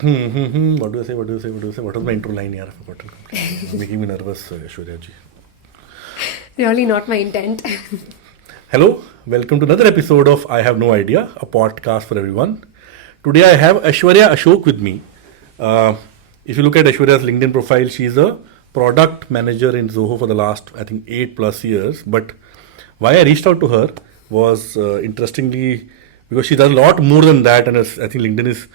What do I say? What do I say? What do I say? What was my intro line? Yaar, I forgot. Making me nervous, Aishwarya ji. Really not my intent. Hello, welcome to another episode of I Have No Idea, a podcast for everyone. Today I have Aishwarya Ashok with me. If you look at Aishwarya's LinkedIn profile, she's a product manager in Zoho for the last, I think, 8+ years. But why I reached out to her was interestingly because she does a lot more than that, and I think LinkedIn is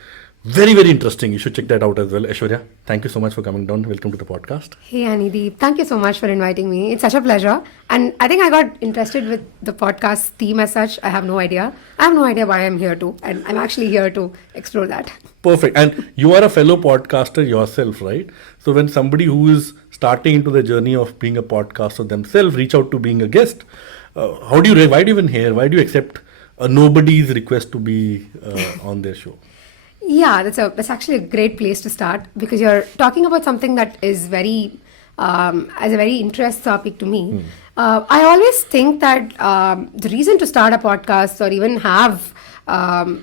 very, very interesting. You should check that out as well. Aishwarya, thank you so much for coming down. Welcome to the podcast. Hey Anideep, thank you so much for inviting me. It's such a pleasure. And I think I got interested with the podcast theme as such. I have no idea. I have no idea why I'm here to. And I'm actually here to explore that. Perfect. And you are a fellow podcaster yourself, right? So when somebody who is starting into the journey of being a podcaster themselves reach out to being a guest, why do you even hear? Why do you accept nobody's request to be on their show? Yeah, that's actually a great place to start because you're talking about something that is very as a very interest topic to me. I always think that the reason to start a podcast or even have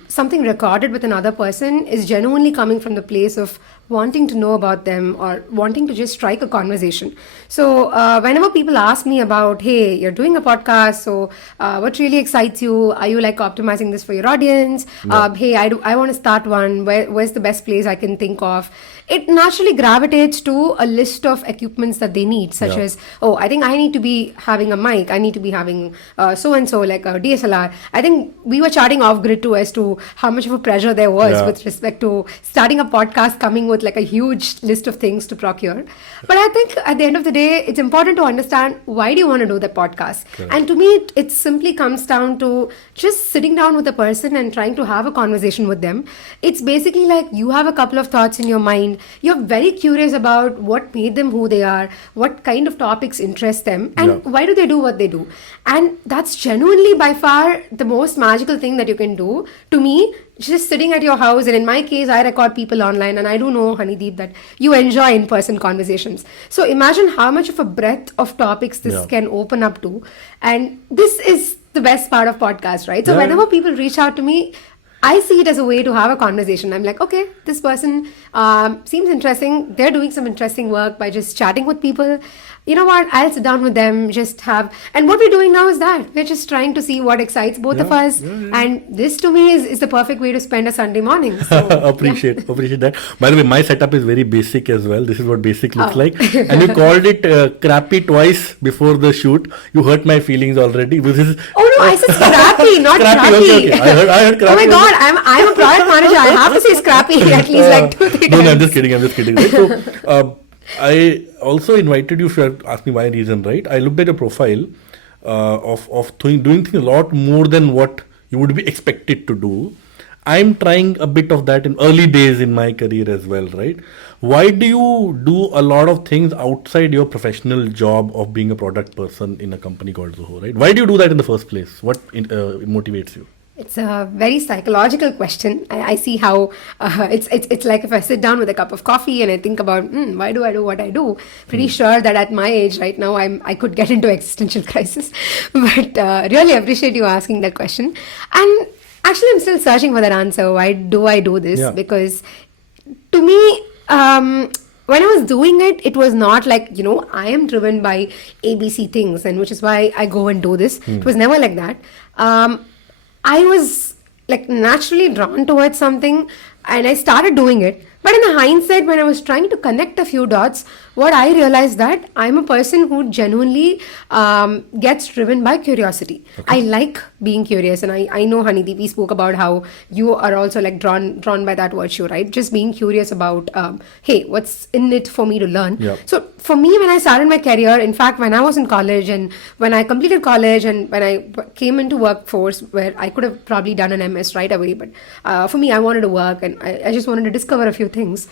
something recorded with another person is genuinely coming from the place of wanting to know about them or wanting to just strike a conversation. So whenever people ask me about, hey, you're doing a podcast, so what really excites you? Are you like optimizing this for your audience? Yeah. Hey, I want to start one. Where's the best place I can think of? It naturally gravitates to a list of equipments that they need, such as, oh, I think I need to be having a mic. I need to be having so-and-so, like a DSLR. I think we were chatting off grid too as to how much of a pressure there was with respect to starting a podcast, coming with like a huge list of things to procure. But I think at the end of the day, it's important to understand why do you want to do the podcast? Correct. And to me, it simply comes down to just sitting down with a person and trying to have a conversation with them. It's basically like you have a couple of thoughts in your mind. You're very curious about what made them who they are, what kind of topics interest them, and why do they do what they do. And that's genuinely by far the most magical thing that you can do. To me, just sitting at your house, and in my case, I record people online, and I do know, Hanideep, that you enjoy in-person conversations. So imagine how much of a breadth of topics this can open up to. And this is the best part of podcast, right? So whenever people reach out to me, I see it as a way to have a conversation. I'm like, okay, this person seems interesting. They're doing some interesting work by just chatting with people. You know what? I'll sit down with them, just have... And what we're doing now is that we're just trying to see what excites both of us. And this to me is the perfect way to spend a Sunday morning. So, appreciate that. By the way, my setup is very basic as well. This is what basic looks like. And you called it crappy twice before the shoot. You hurt my feelings already. This is... Oh no, I said scrappy, not crappy. Okay. I heard crappy. Oh my god, I'm a product manager. I have to say scrappy at least like 2-3 times. No, I'm just kidding. Right? So, I also invited you to ask me why reason, right? I looked at your profile of doing things a lot more than what you would be expected to do. I'm trying a bit of that in early days in my career as well, right? Why do you do a lot of things outside your professional job of being a product person in a company called Zoho, right? Why do you do that in the first place? What motivates you? It's a very psychological question. I see how it's like if I sit down with a cup of coffee and I think about why do I do what I do. Pretty sure that at my age right now I could get into existential crisis. But really appreciate you asking that question. And actually, I'm still searching for that answer. Why do I do this? Because to me, when I was doing it, it was not like, I am driven by ABC things, and which is why I go and do this. It was never like that. I was like naturally drawn towards something and I started doing it. But in the hindsight, when I was trying to connect a few dots, what I realized that I'm a person who genuinely gets driven by curiosity. Okay. I like being curious, and I know Hanideep, we spoke about how you are also like drawn by that virtue, right? Just being curious about, hey, what's in it for me to learn? Yep. So for me, when I started my career, in fact, when I was in college and when I completed college and when I came into workforce where I could have probably done an MS right away, but for me, I wanted to work and I just wanted to discover a few things.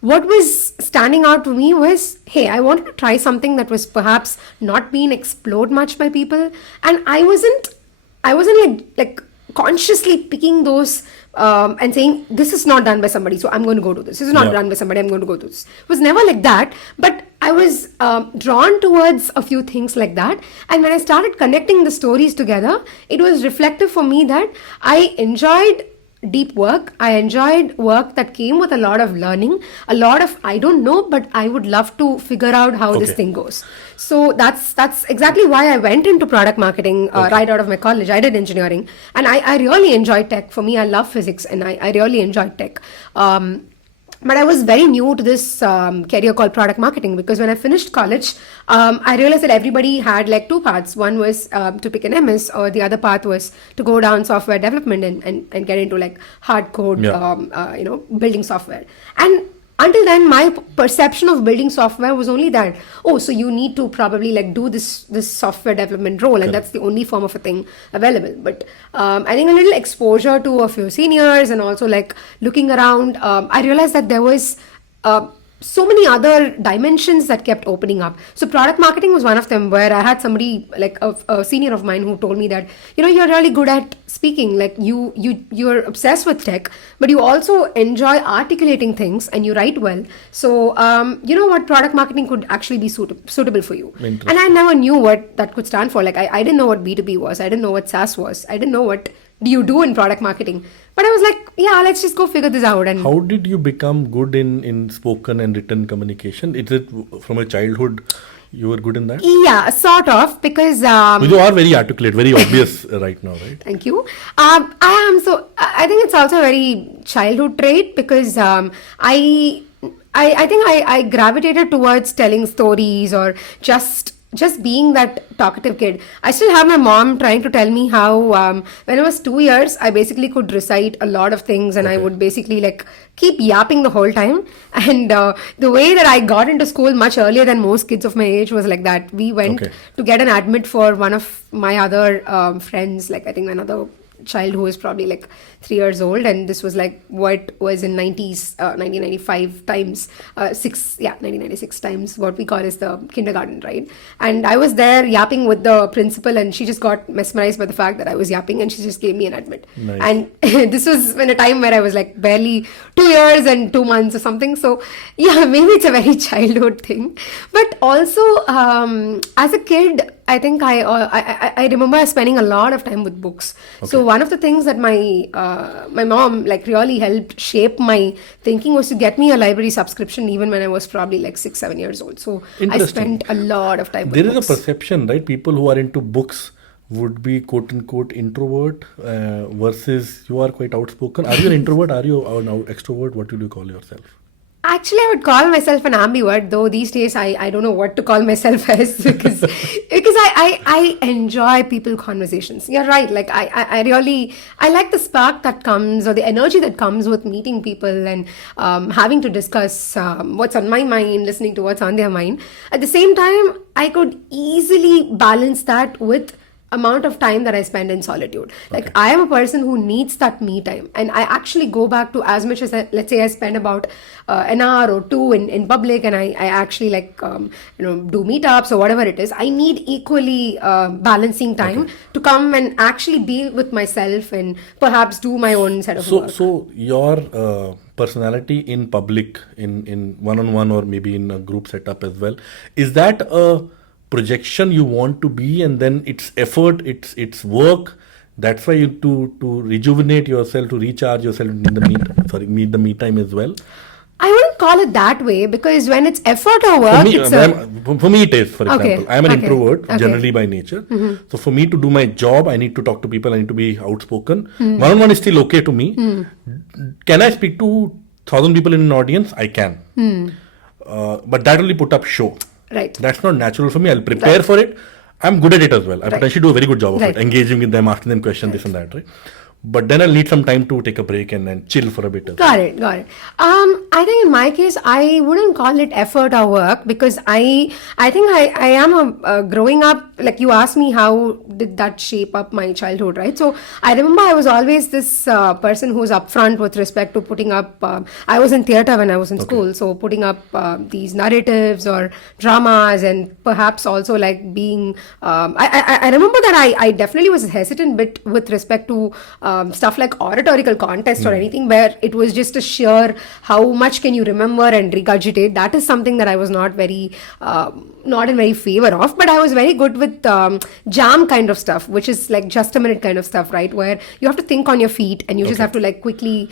What was standing out to me was, hey, I wanted to try something that was perhaps not being explored much by people, and I wasn't like consciously picking those and saying this is not done by somebody, so I'm going to go do this. This is not done by somebody, I'm going to go do this. It was never like that, but I was drawn towards a few things like that. And when I started connecting the stories together, it was reflective for me that I enjoyed deep work. I enjoyed work that came with a lot of learning, a lot of I don't know, but I would love to figure out how this Okay. thing goes. So that's exactly why I went into product marketing right out of my college. I did engineering, and I really enjoyed tech. For me, I love physics, and I really enjoyed tech. But I was very new to this career called product marketing, because when I finished college, I realized that everybody had like two paths. One was to pick an MS, or the other path was to go down software development and get into like hard code, Yeah. building software. And until then, my perception of building software was only that, oh, so you need to probably like do this software development role, and that's the only form of a thing available. But I think a little exposure to a few seniors, and also like looking around, I realized that there was so many other dimensions that kept opening up. So product marketing was one of them, where I had somebody like a senior of mine who told me that, you're really good at speaking, like you're obsessed with tech, but you also enjoy articulating things and you write well. So you know what, product marketing could actually be suitable for you. And I never knew what that could stand for. Like I didn't know what B2B was, I didn't know what SaaS was, I didn't know what do you do in product marketing. But I was like, yeah, let's just go figure this out. And How did you become good in spoken and written communication? Is it from a childhood you were good in that? yeah, sort of, because You are very articulate, very obvious right now, right? thank you. I am. So I think it's also a very childhood trait, because I think I gravitated towards telling stories, or just being that talkative kid. I still have my mom trying to tell me how when I was 2 years, I basically could recite a lot of things, and I Okay. would basically like keep yapping the whole time. And the way that I got into school much earlier than most kids of my age was like that. We went Okay. to get an admit for one of my other friends, like I think another child who was probably like 3 years old, and this was like what was in 1995 times 1996 times what we call as the kindergarten, right? And I was there yapping with the principal, and she just got mesmerized by the fact that I was yapping, and she just gave me an admit. Nice. And this was in a time where I was like barely 2 years and 2 months or something. So yeah, maybe it's a very childhood thing. But also as a kid, I think I remember spending a lot of time with books. So one of the things that my mom like really helped shape my thinking was to get me a library subscription even when I was probably like 6-7 years old. So I Interesting. spent a lot of time with There is books. a perception, right? People who are into books would be quote unquote introvert versus you are quite outspoken. Are you an introvert? Are you an extrovert? What would you call yourself? Actually, I would call myself an ambivert, though these days I don't know what to call myself as, because I enjoy people conversations. You're right. Like I really like the spark that comes, or the energy that comes with meeting people and having to discuss what's on my mind, listening to what's on their mind. At the same time, I could easily balance that with amount of time that I spend in solitude. Like I am a person who needs that me time, and I actually go back to as much as let's say I spend about an hour or two in public, and I actually like do meetups or whatever it is. I need equally balancing time to come and actually be with myself and perhaps do my own set of work. So your personality in public, in one-on-one or maybe in a group setup as well, is that a projection you want to be, and then it's effort, it's work? That's why you to rejuvenate yourself, to recharge yourself in the need the me time as well. I wouldn't call it that way, because when it's effort or work, For me, it is. For Okay, example, I am an okay, introvert okay. generally by nature. So for me to do my job, I need to talk to people. I need to be outspoken. One-on-one is still okay to me. Can I speak to 1,000 people in an audience? I can. But that only put up show. Right. That's not natural for me. I'll prepare for it. I'm good at it as well. I potentially do a very good job of Right. it, engaging with them, asking them questions, this and that, right? But then I'll need some time to take a break and then chill for a bit. As well. Got it. I think in my case, I wouldn't call it effort or work, because I think I am growing up. Like you asked me, how did that shape up my childhood, right? So I remember I was always this person who's upfront with respect to putting up. I was in theater when I was in school, so putting up these narratives or dramas, and perhaps also like being. I remember that I definitely was hesitant bit with respect to stuff like oratorical contest or anything where it was just a sheer how much can you remember and regurgitate. That is something that I was not in very favor of, but I was very good with jam kind of stuff, which is like just a minute kind of stuff, right, where you have to think on your feet and you just have to like quickly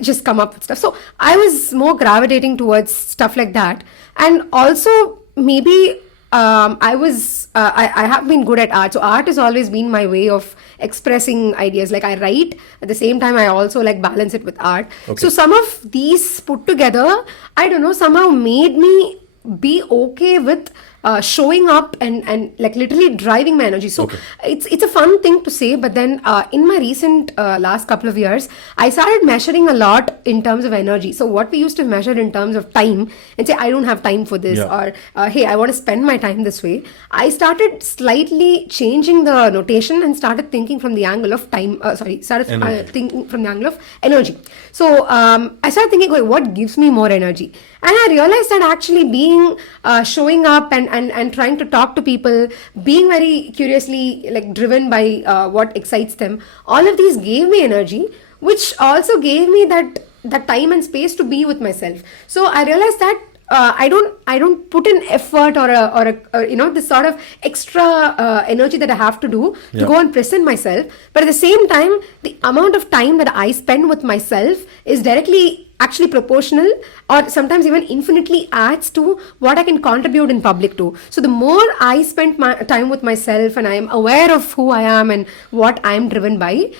just come up with stuff. So I was more gravitating towards stuff like that. And also maybe I have been good at art. So art has always been my way of expressing ideas. Like I write, at the same time I also like balance it with art. So some of these put together, I don't know, somehow made me be okay with showing up and like literally driving my energy. So it's a fun thing to say, but then in my recent last couple of years, I started measuring a lot in terms of energy. So what we used to measure in terms of time and say, I don't have time for this, or hey, I want to spend my time this way. I started slightly changing the notation and started thinking from the angle of time. Thinking from the angle of energy. So I started thinking, okay, what gives me more energy? And I realized that actually being showing up and trying to talk to people, being very curiously like driven by what excites them, all of these gave me energy, which also gave me that time and space to be with myself. So I realized that I don't put in effort or a this sort of extra energy that I have to do to go and present myself. But at the same time, the amount of time that I spend with myself is directly actually proportional, or sometimes even infinitely adds to what I can contribute in public too. So the more I spend my time with myself and I am aware of who I am and what I am driven by,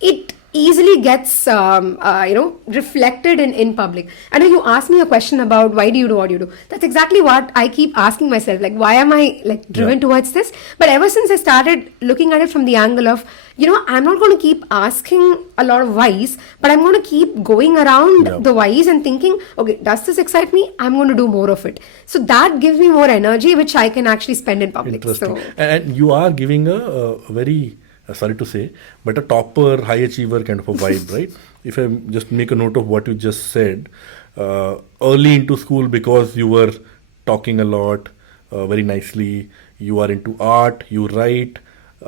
it easily gets reflected in public. I know you asked me a question about why do you do what you do. That's exactly what I keep asking myself, like why am I like driven towards this? But ever since I started looking at it from the angle of, I'm not going to keep asking a lot of whys, but I'm going to keep going around the whys and thinking, okay, does this excite me? I'm going to do more of it. So that gives me more energy, which I can actually spend in public. Interesting. So, and you are giving a very sorry to say, but a topper, high achiever kind of a vibe, right? If I just make a note of what you just said, early into school, because you were talking a lot, very nicely, you are into art, you write,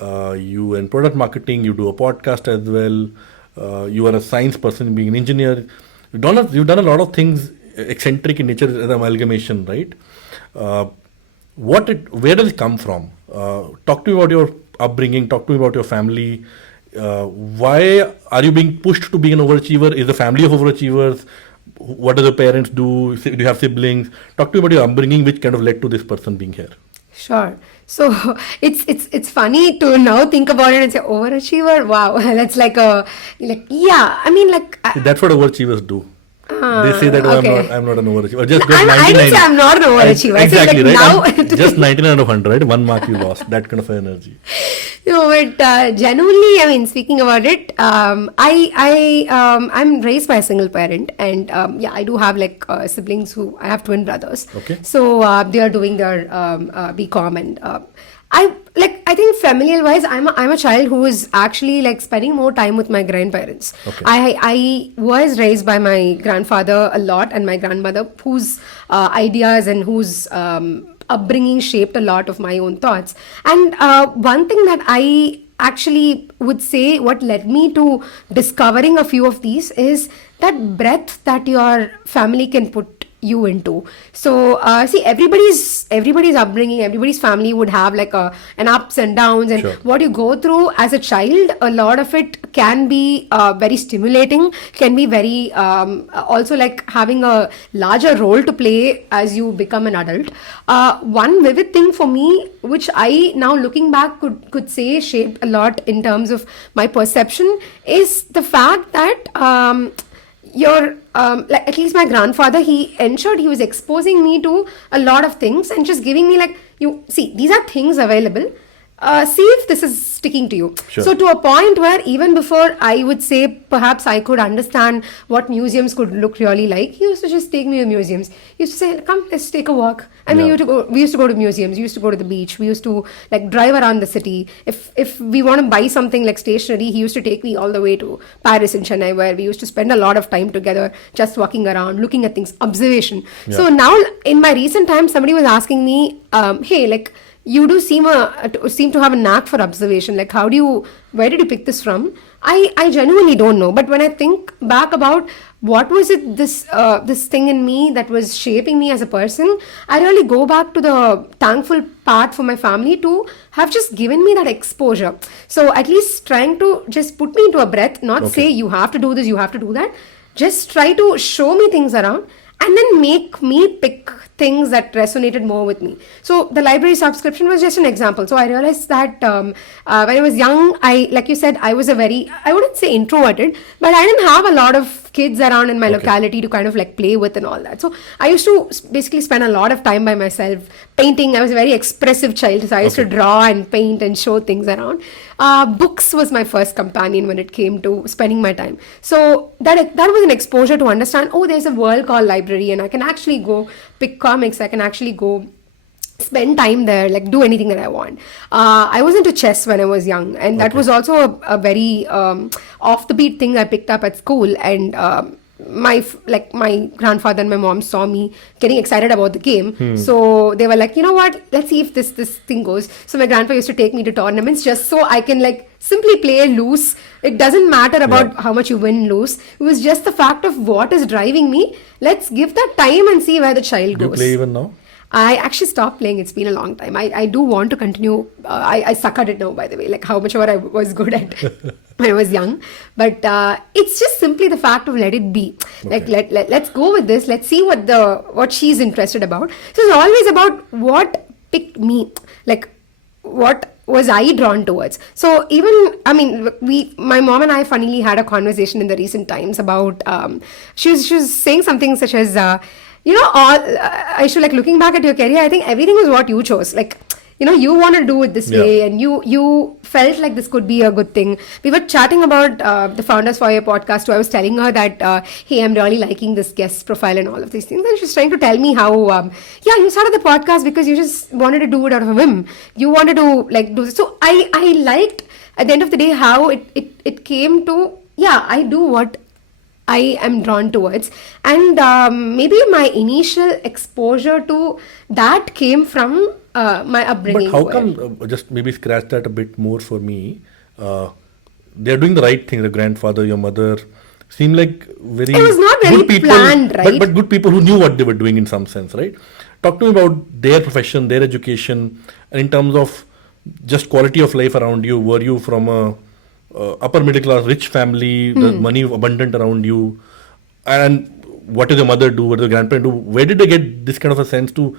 you in product marketing, you do a podcast as well, you are a science person, being an engineer. You've done a lot of things eccentric in nature as amalgamation, right? Where does it come from? Talk to me about your upbringing, talk to me about your family. Why are you being pushed to be an overachiever? Is the family of overachievers? What do the parents do? Do you have siblings? Talk to me about your upbringing, which kind of led to this person being here. Sure. So it's funny to now think about it and say overachiever. Wow, that's that's what overachievers do. They say that I'm not an overachiever. Just got 99. I didn't say I'm not an overachiever. Exactly, right? Now just 99 out of 100, right? 1 mark you lost. That kind of energy. No, but genuinely, speaking about it, I'm raised by a single parent, and I do have siblings who I have twin brothers. Okay. So they are doing their BCom, and I think familial wise, I'm a child who is actually spending more time with my grandparents. Okay. I was raised by my grandfather a lot and my grandmother, whose ideas and whose upbringing shaped a lot of my own thoughts. And one thing that I actually would say what led me to discovering a few of these is that breadth that your family can put you into. So see, everybody's upbringing, everybody's family would have an ups and downs, and sure. What you go through as a child, a lot of it can be very stimulating, can be very also having a larger role to play as you become an adult. One vivid thing for me, which I now looking back could say shaped a lot in terms of my perception, is the fact that at least my grandfather, he ensured he was exposing me to a lot of things and just giving me these are things available. See if this is sticking to you. Sure. So to a point where even before I would say perhaps I could understand what museums could look really like, he used to just take me to museums. He used to say, come, let's take a walk. And we used to go to museums, we used to go to the beach, we used to drive around the city. If we want to buy something like stationery, he used to take me all the way to Paris and Chennai, where we used to spend a lot of time together just walking around, looking at things, observation. Yeah. So now in my recent times, somebody was asking me, hey, you do seem to have a knack for observation. Like, where did you pick this from? I genuinely don't know. But when I think back about what was it, this thing in me that was shaping me as a person, I really go back to the thankful part for my family to have just given me that exposure. So at least trying to just put me into a breath, not say you have to do this, you have to do that. Just try to show me things around and then make me pick things that resonated more with me. So the library subscription was just an example. So I realized that when I was young, like you said, I was I wouldn't say introverted, but I didn't have a lot of kids around in my locality to kind of like play with and all that. So I used to basically spend a lot of time by myself painting. I was a very expressive child, so I used to draw and paint and show things around. Books was my first companion when it came to spending my time. So that was an exposure to understand, oh, there's a world called library, and I can actually go pick comics. I can actually go spend time there, like do anything that I want. I was into chess when I was young, and that was also a very off the beat thing I picked up at school. And my grandfather and my mom saw me getting excited about the game, so they were like, you know what, let's see if this thing goes. So my grandpa used to take me to tournaments just so I can like simply play loose. It doesn't matter about how much you win, lose. It was just the fact of what is driving me. Let's give that time and see where the child goes. Do you play even now? I actually stopped playing. It's been a long time. I do want to continue. I suck at it now, by the way, like how much ever I was good at when I was young. But it's just simply the fact of let it be. Like let's go with this. Let's see what she's interested about. So it's always about what picked me. Like what was I drawn towards? So even, I mean, my mom and I funnily had a conversation in the recent times about, she was saying something such as, I should like looking back at your career, I think everything was what you chose. Like, you want to do it this way, and you felt like this could be a good thing. We were chatting about the Founders for Your podcast too. I was telling her that, hey, I'm really liking this guest profile and all of these things. And she's trying to tell me how, you started the podcast because you just wanted to do it out of a whim. You wanted to like do this. So I liked at the end of the day how it came to, I do what I am drawn towards. And maybe my initial exposure to that came from my upbringing. But how come, just maybe scratch that a bit more for me, they're doing the right thing, the grandfather, your mother, seem like very it was not very good people, planned, right? But good people who knew what they were doing in some sense, right? Talk to me about their profession, their education, and in terms of just quality of life around you. Were you from a upper middle class, rich family, the money abundant around you? And what did your mother do? What did your grandparent do? Where did they get this kind of a sense to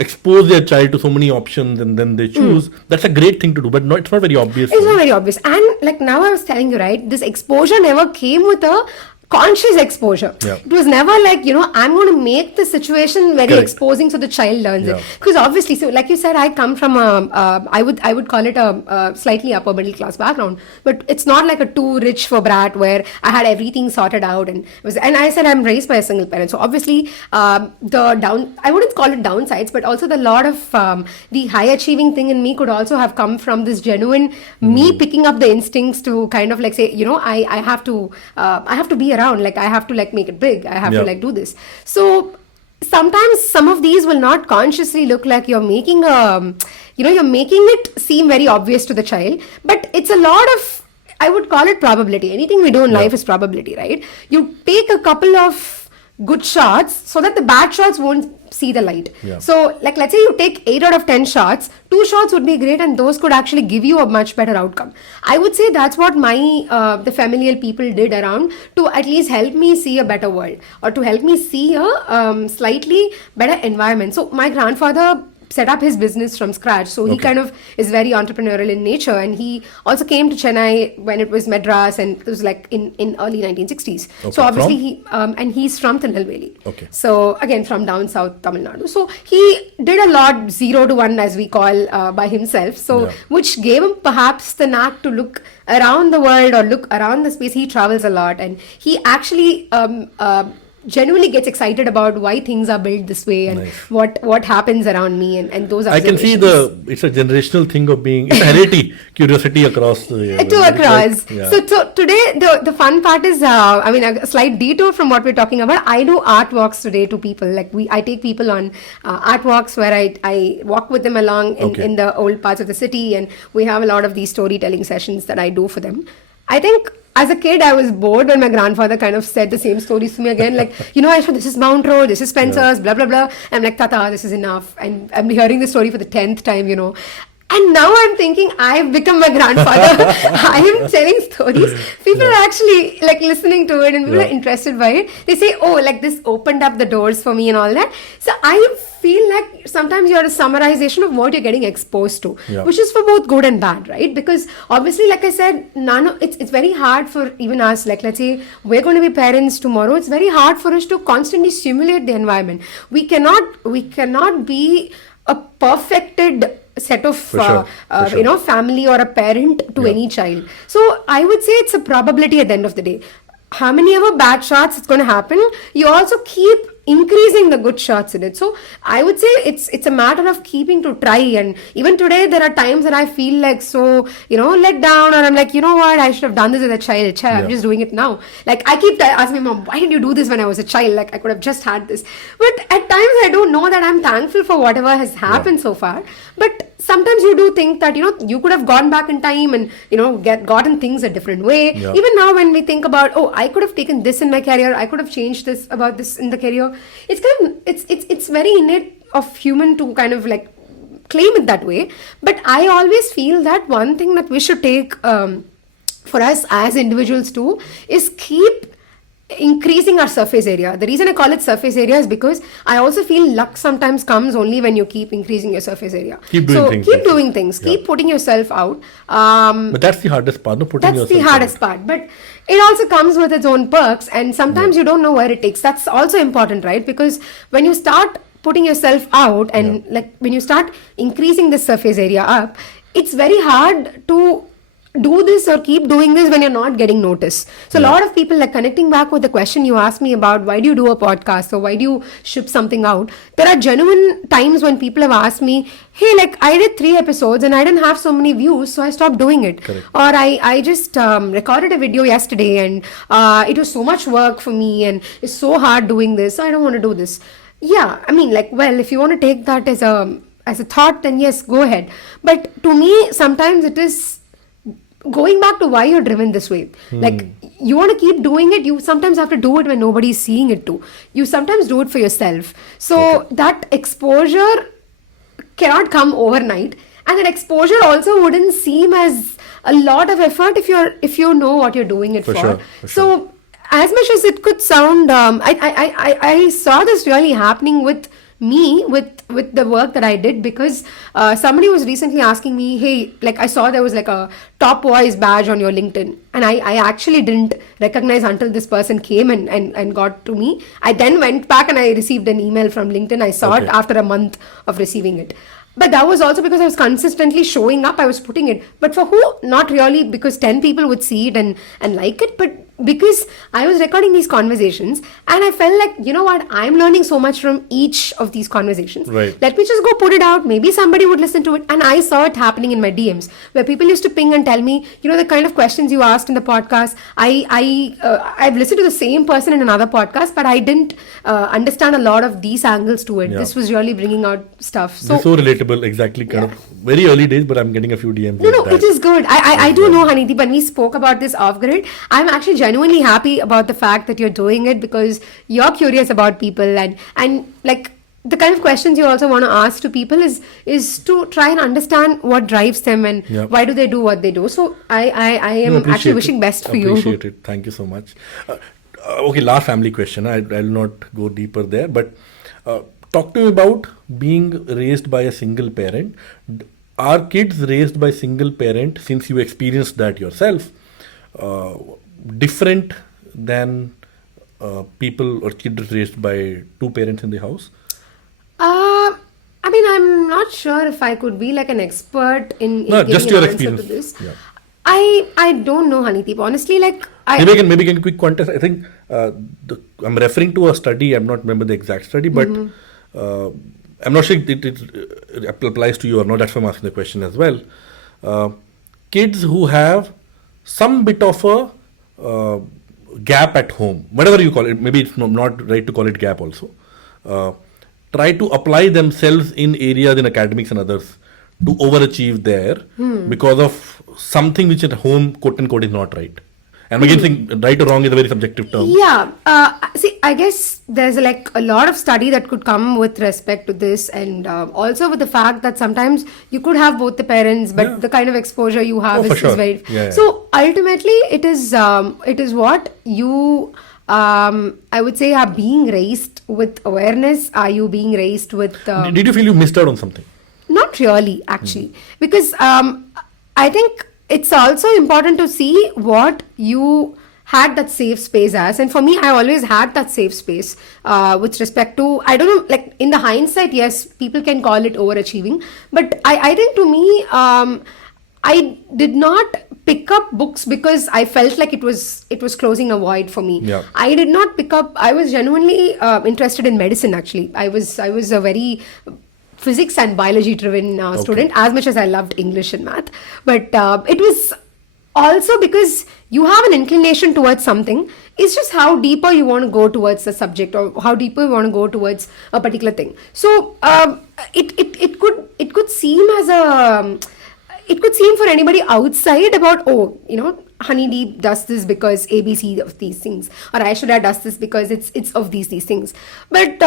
expose their child to so many options and then they choose? That's a great thing to do, but it's not very obvious. It's not very obvious. And like now I was telling you, right, this exposure never came with a conscious exposure. It was never like, I'm going to make the situation very exposing so the child learns it. Because obviously, so like you said, I come from I would call it a slightly upper middle class background, but it's not like a too rich for brat where I had everything sorted out and I said I'm raised by a single parent. So obviously, I wouldn't call it downsides, but also the lot of the high achieving thing in me could also have come from this genuine me picking up the instincts to kind of like say, I have to be around. Like I have to like make it big. I have to like do this. So sometimes some of these will not consciously look like you're making you're making it seem very obvious to the child, but it's a lot of, I would call it probability. Anything we do in life is probability, right? You take a couple of good shots so that the bad shots won't see the light. So like let's say you take 8 out of 10 shots, 2 shots would be great and those could actually give you a much better outcome. I would say that's what my the familial people did around to at least help me see a better world or to help me see a slightly better environment. So my grandfather set up his business from scratch. So he kind of is very entrepreneurial in nature, and he also came to Chennai when it was Madras, and it was like in early 1960s. So obviously and he's from Tirunelveli. So again from down south Tamil Nadu. So he did a lot 0 to 1 as we call by himself. So which gave him perhaps the knack to look around the world or look around the space. He travels a lot, and he actually genuinely gets excited about why things are built this way and Nice. what happens around me and those I can see observations. it's a generational thing of being, it's a heredity, curiosity across the To across. yeah. So today the fun part is a slight detour from what we're talking about. I do art walks today to people. Like I take people on art walks where I walk with them along Okay. in the old parts of the city, and we have a lot of these storytelling sessions that I do for them. I think as a kid, I was bored when my grandfather kind of said the same stories to me again. Like, Aishwarya, this is Mount Road, this is Spencer's, blah, blah, blah. I'm like, Tata, this is enough. And I'm hearing the story for the 10th time, And now I'm thinking I've become my grandfather. I am telling stories. People are actually like listening to it and people are interested by it. They say, oh, like this opened up the doors for me and all that. So I feel like sometimes you're a summarization of what you're getting exposed to, which is for both good and bad, right? Because obviously, like I said, it's very hard for even us, like let's say we're going to be parents tomorrow. It's very hard for us to constantly simulate the environment. We cannot be a perfected set of family or a parent to any child. So I would say it's a probability at the end of the day. How many ever bad shots it's going to happen, you also keep increasing the good shots in it. So I would say it's a matter of keeping to try. And even today there are times that I feel like so let down, or I'm like, what, I should have done this as a child. I'm just doing it now. Like I keep asking my mom, why did you do this when I was a child? Like I could have just had this. But at times I don't know that I'm thankful for whatever has happened so far. But sometimes you do think that you could have gone back in time and gotten things a different way. Even now when we think about, I could have taken this in my career, I could have changed this about this in the career. It's kind of it's very innate of human to kind of like claim it that way. But I always feel that one thing that we should take for us as individuals too is keep increasing our surface area. The reason I call it surface area is because I also feel luck sometimes comes only when you keep increasing your surface area. Keep doing things. Keep putting yourself out. But that's the hardest part, That's the hardest part. But it also comes with its own perks, and sometimes you don't know where it takes. That's also important, right? Because when you start putting yourself out and like when you start increasing the surface area up, it's very hard to do this or keep doing this when you're not getting noticed. So a lot of people, like connecting back with the question you asked me about why do you do a podcast or why do you ship something out, there are genuine times when people have asked me, hey, like I did 3 episodes and I didn't have so many views, so I stopped doing it. Correct. Or I just recorded a video yesterday and it was so much work for me and it's so hard doing this, so I don't want to do this. Yeah, I mean, like, well, if you want to take that as a thought, then yes, go ahead. But to me, sometimes it is going back to why you're driven this way. Like you want to keep doing it, you sometimes have to do it when nobody's seeing it too. You sometimes do it for yourself. So that exposure cannot come overnight, and that exposure also wouldn't seem as a lot of effort if you know what you're doing it for. Sure. So as much as it could sound, I saw this really happening with me with the work that I did, because somebody was recently asking me, hey, like I saw there was like a top voice badge on your LinkedIn, and I actually didn't recognize until this person came and got to me. I then went back and I received an email from LinkedIn. I saw it after a month of receiving it. But that was also because I was consistently showing up, I was putting it. But for who? Not really because 10 people would see it and like it, but because I was recording these conversations and I felt like, you know what, I'm learning so much from each of these conversations. Right. Let me just go put it out. Maybe somebody would listen to it. And I saw it happening in my DMs where people used to ping and tell me, the kind of questions you asked in the podcast, I've listened to the same person in another podcast, but I didn't understand a lot of these angles to it. Yeah. This was really bringing out stuff. So relatable, exactly. Kind of very early days, but I'm getting a few DMs. No, it is good. I do know, Haniti, when we spoke about this off grid, I'm actually genuinely happy about the fact that you're doing it because you're curious about people and like the kind of questions you also want to ask to people is to try and understand what drives them and why do they do what they do. So I am actually wishing best for you. Appreciate it. Thank you so much. Okay, last family question. I'll not go deeper there, but talk to me about being raised by a single parent. Are kids raised by single parent, since you experienced that yourself, different than people or kids raised by 2 parents in the house? I mean, I'm not sure if I could be like an expert in No, giving just an your answer experience. to this. Yeah. I don't know, Haniti. Honestly, like maybe can quick contest. I think I'm referring to a study. I'm not remember the exact study, but I'm not sure it applies to you or not. That's why I'm asking the question as well. Kids who have some bit of a gap at home, whatever you call it, maybe it's not right to call it gap also. Try to apply themselves in areas in academics and others to overachieve there because of something which at home, quote unquote, is not right. And again, saying right or wrong is a very subjective term. Yeah. See, I guess there's like a lot of study that could come with respect to this, and also with the fact that sometimes you could have both the parents, but the kind of exposure you have is very. So ultimately, it is what you. I would say are being raised with awareness. Are you being raised with? Did you feel you missed out on something? Not really, actually, because I think it's also important to see what you had that safe space as. And for me, I always had that safe space with respect to, I don't know, like in the hindsight, yes, people can call it overachieving. But I think to me, I did not pick up books because I felt like it was closing a void for me. Yeah. I did not pick up, I was genuinely interested in medicine actually. I was a very physics and biology driven student, as much as I loved English and math. But it was also because you have an inclination towards something. It's just how deeper you want to go towards the subject or how deeper you want to go towards a particular thing. So it could seem as a... It could seem for anybody outside about, Honeydeep does this because ABC of these things, or Aishwarya does this because it's of these things. But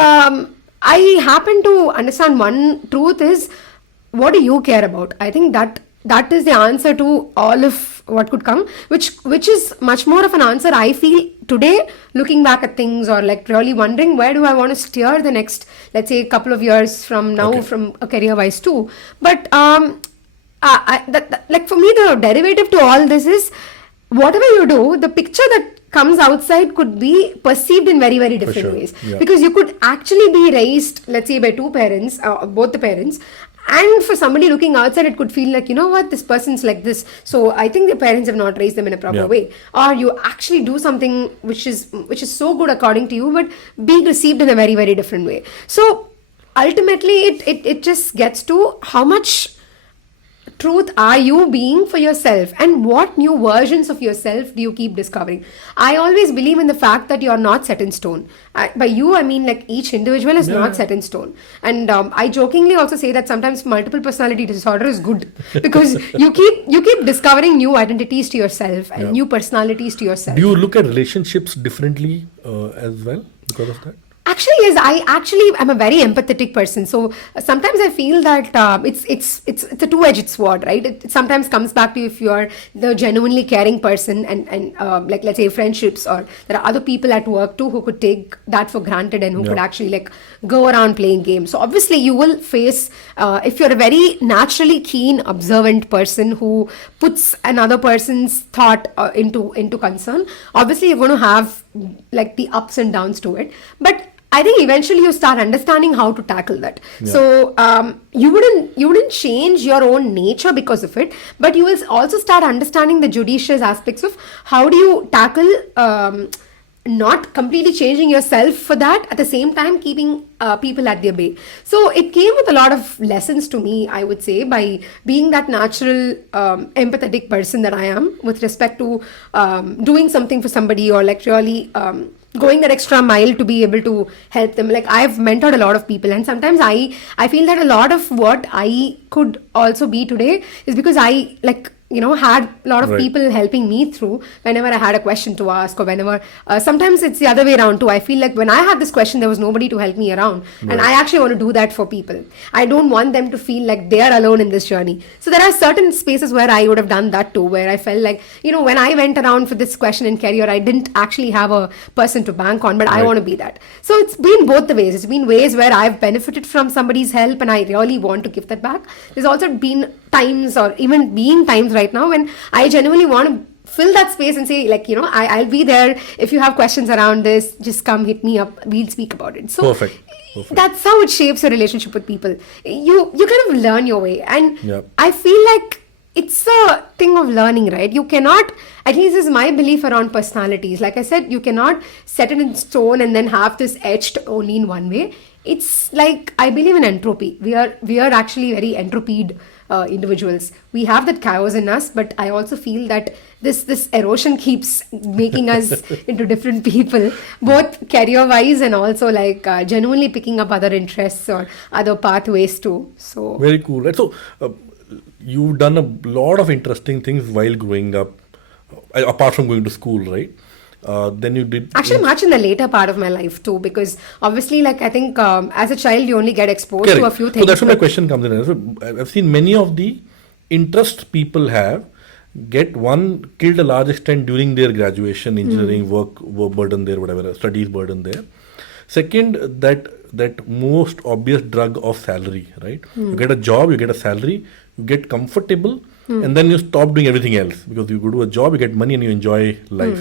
I happen to understand one truth is, what do you care about? I think that is the answer to all of what could come, which is much more of an answer I feel today, looking back at things or like really wondering where do I want to steer the next, let's say, couple of years from now, from a career wise too. But like for me, the derivative to all this is whatever you do, the picture that comes outside could be perceived in very, very different ways. Yeah. Because you could actually be raised, let's say, by two parents, both the parents, and for somebody looking outside, it could feel like, you know what, this person's like this. So I think the parents have not raised them in a proper way. Or you actually do something which is so good according to you, but being received in a very, very different way. So ultimately, it just gets to how much truth are you being for yourself, and what new versions of yourself do you keep discovering? I always believe in the fact that you're not set in stone. By you, I mean like each individual is not set in stone. And I jokingly also say that sometimes multiple personality disorder is good because you keep discovering new identities to yourself and new personalities to yourself. Do you look at relationships differently as well because of that? Actually, yes. I am a very empathetic person. So sometimes I feel that it's a two-edged sword, right? It sometimes comes back to if you're the genuinely caring person and like let's say friendships, or there are other people at work too who could take that for granted and who could actually like go around playing games. So obviously you will face if you're a very naturally keen, observant person who puts another person's thought into concern. Obviously you're going to have like the ups and downs to it, but I think eventually you start understanding how to tackle that. Yeah. So you wouldn't change your own nature because of it, but you will also start understanding the judicious aspects of how do you tackle not completely changing yourself for that, at the same time keeping people at their bay. So it came with a lot of lessons to me, I would say, by being that natural empathetic person that I am with respect to doing something for somebody, or like really going that extra mile to be able to help them. Like I've mentored a lot of people, and sometimes I feel that a lot of what I could also be today is because I had a lot of people helping me through whenever I had a question to ask, or whenever sometimes it's the other way around too. I feel like when I had this question, there was nobody to help me around, and I actually want to do that for people. I don't want them to feel like they are alone in this journey. So there are certain spaces where I would have done that too, where I felt like, when I went around for this question in career, I didn't actually have a person to bank on, but I want to be that. So it's been both the ways. It's been ways where I've benefited from somebody's help and I really want to give that back. There's also been times, or even being times right now, when I genuinely want to fill that space and say, like, I'll be there. If you have questions around this, just come hit me up. We'll speak about it. So Perfect. That's how it shapes your relationship with people. You kind of learn your way. And I feel like it's a thing of learning, right? You cannot, at least this is my belief around personalities. Like I said, you cannot set it in stone and then have this etched only in one way. It's like, I believe in entropy. We are actually very entropied individuals. We have that chaos in us, but I also feel that this erosion keeps making us into different people, both career wise and also like genuinely picking up other interests or other pathways too. So very cool. Right? So you've done a lot of interesting things while growing up, apart from going to school, right? Then you did actually much in the later part of my life too, because obviously, like I think as a child you only get exposed Correct. to a few things. So that's where my question comes in. So I've seen many of the interests people have killed a large extent during their graduation, engineering work burden there, whatever studies burden there. Second, that most obvious drug of salary, right? You get a job, you get a salary, you get comfortable, and then you stop doing everything else because you go to a job, you get money, and you enjoy life.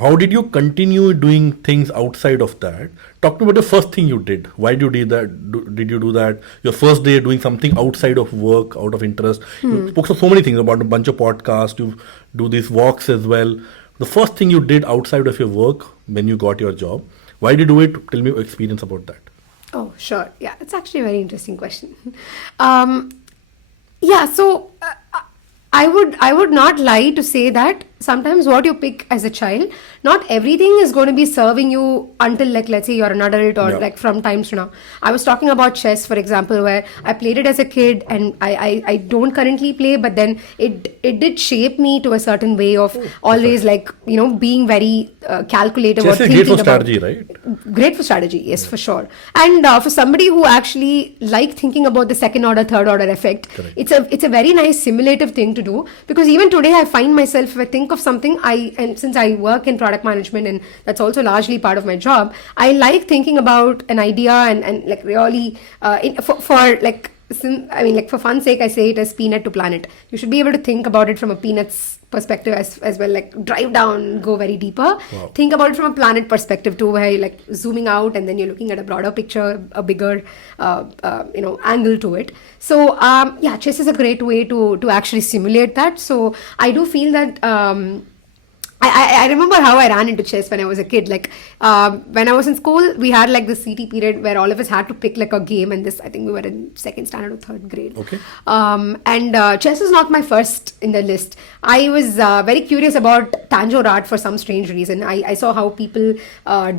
How did you continue doing things outside of that? Talk to me about the first thing you did. Why did you do that? Did you do that? Your first day doing something outside of work, out of interest. You spoke of so many things, about a bunch of podcasts. You do these walks as well. The first thing you did outside of your work when you got your job. Why did you do it? Tell me your experience about that. Oh, sure. Yeah, it's actually a very interesting question. Yeah, so I would not lie to say that sometimes what you pick as a child, not everything is going to be serving you until, like, let's say you're an adult or like from times to now. I was talking about chess, for example, where I played it as a kid and I don't currently play, but then it did shape me to a certain way of always like, being very calculative. Chess or is thinking great for about strategy, right? Great for strategy, yes, for sure. And for somebody who actually like thinking about the second order, third order effect, Correct. it's a very nice simulative thing to do, because even today I find myself, if I think of something, and since I work in product management and that's also largely part of my job, I like thinking about an idea and like really for fun's sake, I say it as peanut to planet. You should be able to think about it from a peanut's perspective as well, like drive down, go very deeper. Wow. Think about it from a planet perspective too, where you're like zooming out and then you're looking at a broader picture, a bigger angle to it. So chess is a great way to actually simulate that. So I do feel that I remember how I ran into chess when I was a kid. Like when I was in school, we had like this CT period where all of us had to pick like a game, and I think we were in second standard or third grade. Okay. And chess was not my first in the list. I was very curious about Tanjore art for some strange reason. I saw how people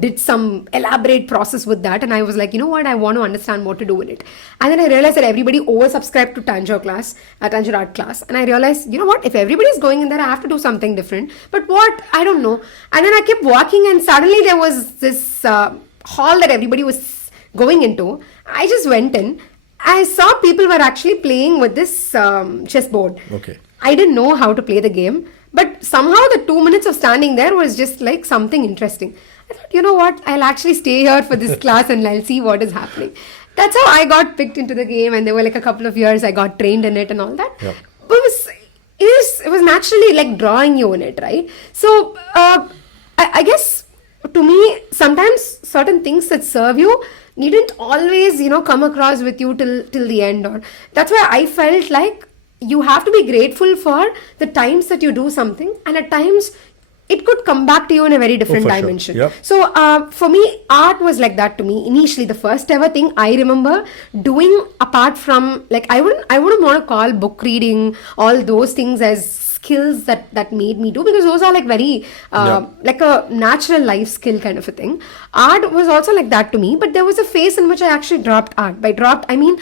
did some elaborate process with that, and I was like, you know what, I want to understand what to do with it. And then I realized that everybody oversubscribed to Tanjore art class, and I realized, you know what, if everybody's going in there, I have to do something different. But what? I don't know. And then I kept walking, and suddenly there was this hall that everybody was going into. I just went in. I saw people were actually playing with this chessboard. Okay. I didn't know how to play the game, but somehow the 2 minutes of standing there was just like something interesting. I thought, you know what, I'll actually stay here for this class and I'll see what is happening. That's how I got picked into the game, and there were like a couple of years I got trained in it and all that. Yep. But it was naturally like drawing you in it, right? So I guess to me, sometimes certain things that serve you needn't always come across with you till the end. Or that's why I felt like you have to be grateful for the times that you do something, and at times it could come back to you in a very different dimension. Sure. Yep. So for me, art was like that to me initially. The first ever thing I remember doing, apart from like I wouldn't want to call book reading, all those things as skills that made me do, because those are like very like a natural life skill kind of a thing. Art was also like that to me, but there was a phase in which I actually dropped art. By dropped, I mean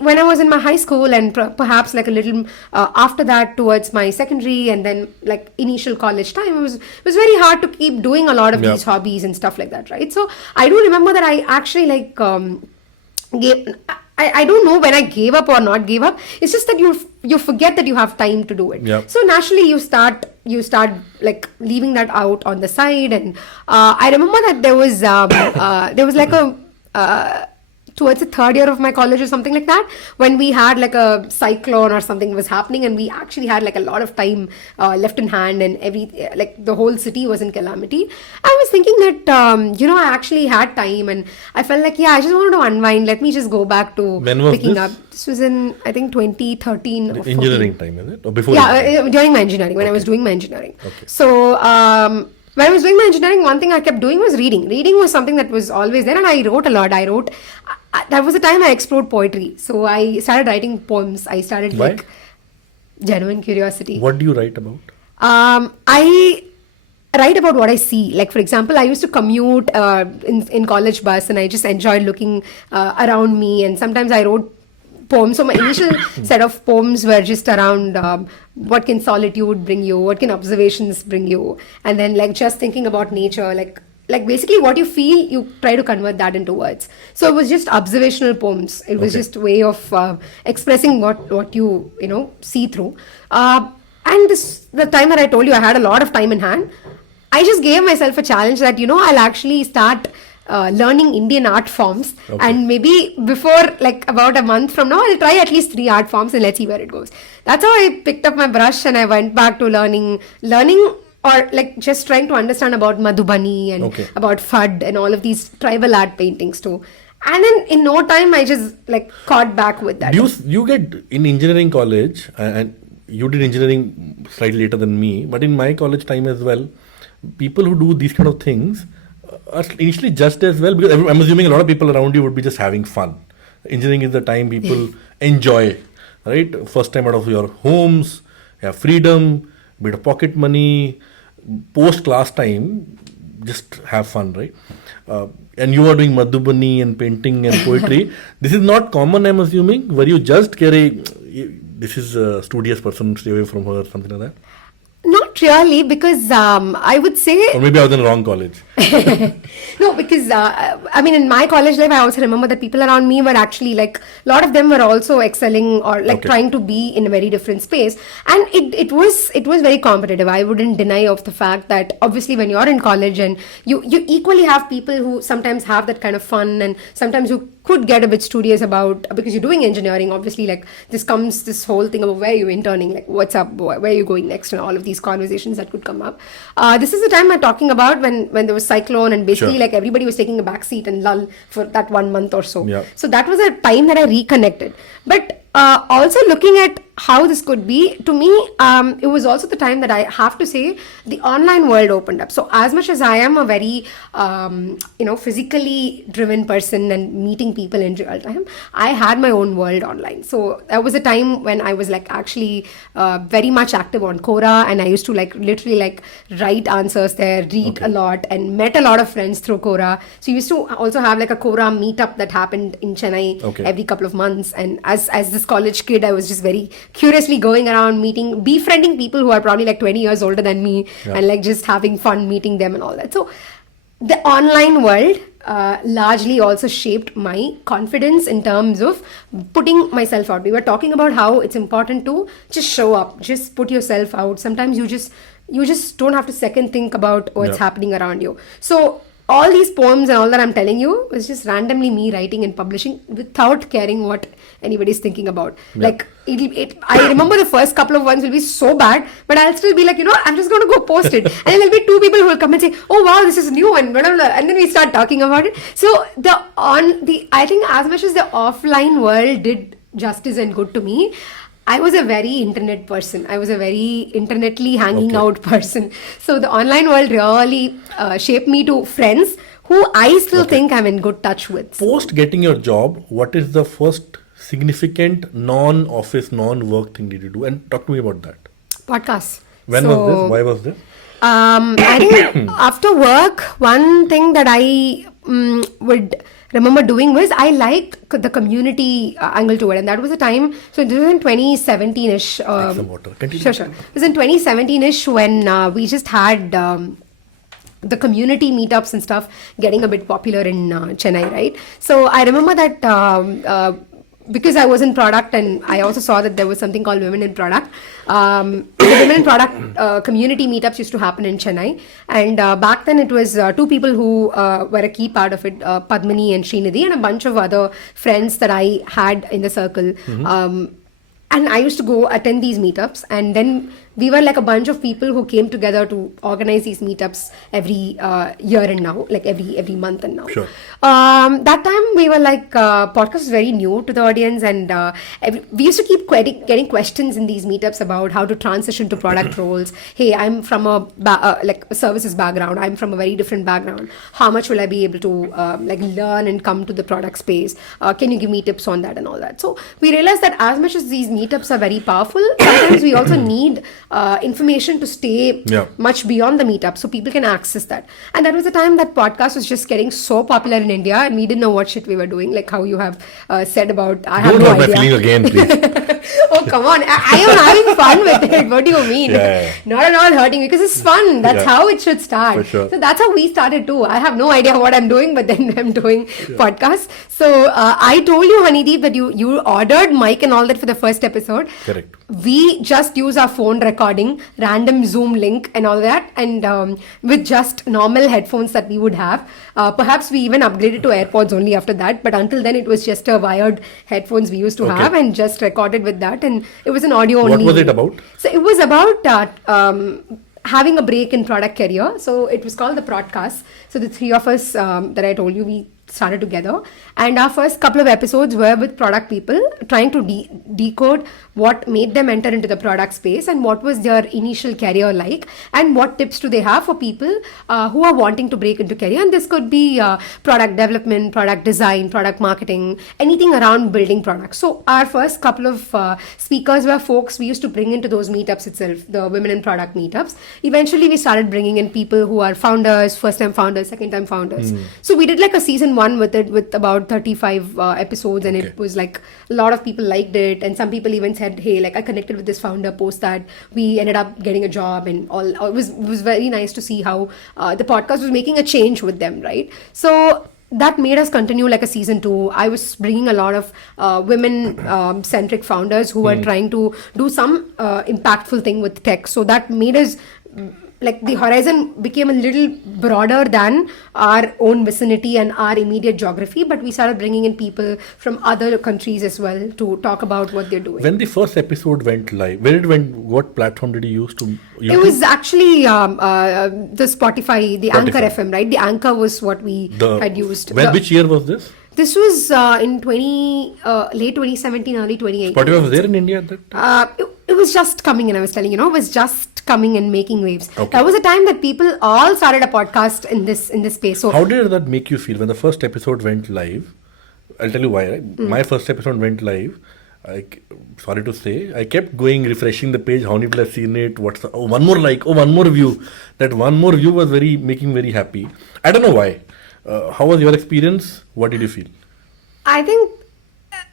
when I was in my high school and perhaps like a little after that towards my secondary and then like initial college time, it was very hard to keep doing a lot of these hobbies and stuff like that, right? So I do remember that I actually like I don't know when I gave up or not gave up. It's just that you forget that you have time to do it. Yep. So naturally you start like leaving that out on the side. And I remember that there was like a towards the third year of my college or something like that, when we had like a cyclone or something was happening, and we actually had like a lot of time left in hand, and like the whole city was in calamity. I was thinking that I actually had time, and I felt like, I just wanted to unwind. Let me just go back to When was picking this? up. This was in, I think, 2013 or 14. Engineering time, is it? Or before? During my engineering, when I was doing my engineering. Okay. So, when I was doing my engineering, one thing I kept doing was reading. Reading was something that was always there, and I wrote a lot. That was the time I explored poetry. So, I started writing poems. I started Why? like genuine curiosity. What do you write about? I write about what I see. Like, for example, I used to commute in college bus, and I just enjoyed looking around me. And sometimes I wrote poems. So my initial set of poems were just around what can solitude bring you, what can observations bring you, and then like just thinking about nature, like basically what you feel, you try to convert that into words. So it was just observational poems. It was just a way of expressing what you see through. And the time that I told you I had a lot of time in hand, I just gave myself a challenge that I'll actually start learning Indian art forms, and maybe before like about a month from now I'll try at least 3 art forms, and let's see where it goes. That's how I picked up my brush, and I went back to learning or like just trying to understand about Madhubani and about Fud and all of these tribal art paintings too. And then in no time I just like caught back with that. You get in engineering college, and you did engineering slightly later than me, but in my college time as well, people who do these kind of things are initially just as well, because I'm assuming a lot of people around you would be just having fun. Engineering is the time people enjoy, right? First time out of your homes, you have freedom, bit of pocket money, post class time, just have fun, right? And you are doing Madhubani and painting and poetry. This is not common, I'm assuming. Were you just this is a studious person, stay away from her, something like that? Not really, because I would say... Or maybe I was in the wrong college. No, because in my college life, I also remember that people around me were actually like, a lot of them were also excelling or like trying to be in a very different space. And it was very competitive. I wouldn't deny of the fact that obviously when you're in college, and you equally have people who sometimes have that kind of fun, and sometimes you could get a bit studious about, because you're doing engineering, obviously like this whole thing about where you're interning, like what's up, where are you going next, and all of these conversations that could come up. This is the time I'm talking about when there was cyclone, and basically like everybody was taking a back seat and lull for that 1 month or so. Yeah. So that was a time that I reconnected. But also looking at how this could be, to me, it was also the time that I have to say the online world opened up. So as much as I am a very, physically driven person and meeting people in real time, I had my own world online. So that was a time when I was like actually very much active on Quora, and I used to like literally like write answers there, read a lot, and met a lot of friends through Quora. So you used to also have like a Quora meetup that happened in Chennai every couple of months. And as this college kid, I was just very curiously going around befriending people who are probably like 20 years older than me, and like just having fun meeting them and all that. So the online world largely also shaped my confidence in terms of putting myself out. We were talking about how it's important to just show up, just put yourself out. Sometimes you just don't have to second think about what's happening around you. So all these poems and all that I'm telling you was just randomly me writing and publishing without caring what anybody's thinking about. Like I remember the first couple of ones will be so bad, but I'll still be like, I'm just going to go post it. And then there'll be 2 people who will come and say, oh wow, this is new, and blah, blah, blah. And then we start talking about it. So I think as much as the offline world did justice and good to me, I was a very internet person. I was a very internetly hanging out person. So the online world really shaped me to friends who I still think I'm in good touch with. Post getting your job, what is the first significant non-office, non-work thing did you do? And talk to me about that. Podcasts. When was this? Why was this? I think after work, one thing that I would remember doing was I liked the community angle to it, and that was the time. So this was in 2017ish. Some water. Sure. It was in 2017ish when we just had the community meetups and stuff getting a bit popular in Chennai, right? So I remember that because I was in product and I also saw that there was something called Women in Product. The Women in Product community meetups used to happen in Chennai. And back then it was two people who were a key part of it, Padmini and Srinidhi, and a bunch of other friends that I had in the circle. And I used to go attend these meetups, and then we were like a bunch of people who came together to organize these meetups every year and now, like every month and now. Sure. That time we were like, podcast was very new to the audience, and we used to keep getting questions in these meetups about how to transition to product roles. Hey, I'm from a services background. I'm from a very different background. How much will I be able to learn and come to the product space? Can you give me tips on that and all that? So we realized that as much as these meetups are very powerful, sometimes we also need information to stay much beyond the meetup so people can access that. And that was the time that podcast was just getting so popular in India, and we didn't know what shit we were doing, like how you have said about I have no idea. Don't hurt my feeling again, please. Oh, come on. I am having fun with it. What do you mean? Not at all hurting, because it's fun. That's how it should start. For sure. So that's how we started too. I have no idea what I'm doing, but then I'm doing podcasts. So I told you, Hanideep, that you ordered mic and all that for the first episode. Correct. We just use our phone recording, random Zoom link and all that, and with just normal headphones that we would have. Perhaps we even upgraded to AirPods only after that, but until then it was just a wired headphones we used to have, and just recorded with that, and it was an audio only. What was it about? So it was about having a break in product career. So it was called the Prodcast. So the three of us that I told you, we started together, and our first couple of episodes were with product people trying to decode what made them enter into the product space and what was their initial career like, and what tips do they have for people who are wanting to break into career. And this could be product development, product design, product marketing, anything around building products. So our first couple of speakers were folks we used to bring into those meetups itself, the Women in Product meetups. Eventually we started bringing in people who are founders, first time founders, second time founders. So we did like a season 1 with it, with about 35 episodes, and it was like a lot of people liked it, and some people even said, hey, like I connected with this founder post that, we ended up getting a job and all. It was very nice to see how the podcast was making a change with them, right? So that made us continue like a season 2. I was bringing a lot of women centric founders who were trying to do some impactful thing with tech. So that made us, like, the horizon became a little broader than our own vicinity and our immediate geography, but we started bringing in people from other countries as well to talk about what they're doing. When the first episode went live, what platform did you use to? YouTube? It was actually the Spotify, the Anchor FM, right? The Anchor was what we had used. Which year was this? This was in late 2017, early 2018. Spotify was there in India at that time? It was just coming in, I was telling you, it was just coming and making waves. Okay. That was a time that people all started a podcast in this space. So how did that make you feel when the first episode went live? I'll tell you why. Right? My first episode went live. Sorry to say, I kept going, refreshing the page. How many people have seen it? What's one more like? One more view. That one more view was making very happy. I don't know why. How was your experience? What did you feel? I think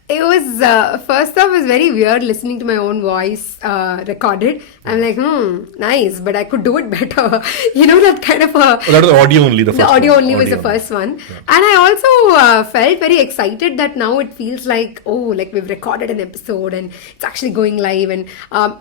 it was, first off, it was very weird listening to my own voice recorded. I'm like, nice, but I could do it better. That kind of a... that was audio only, the first one. The audio only was the first one. Yeah. And I also felt very excited that now it feels like, like we've recorded an episode and it's actually going live. And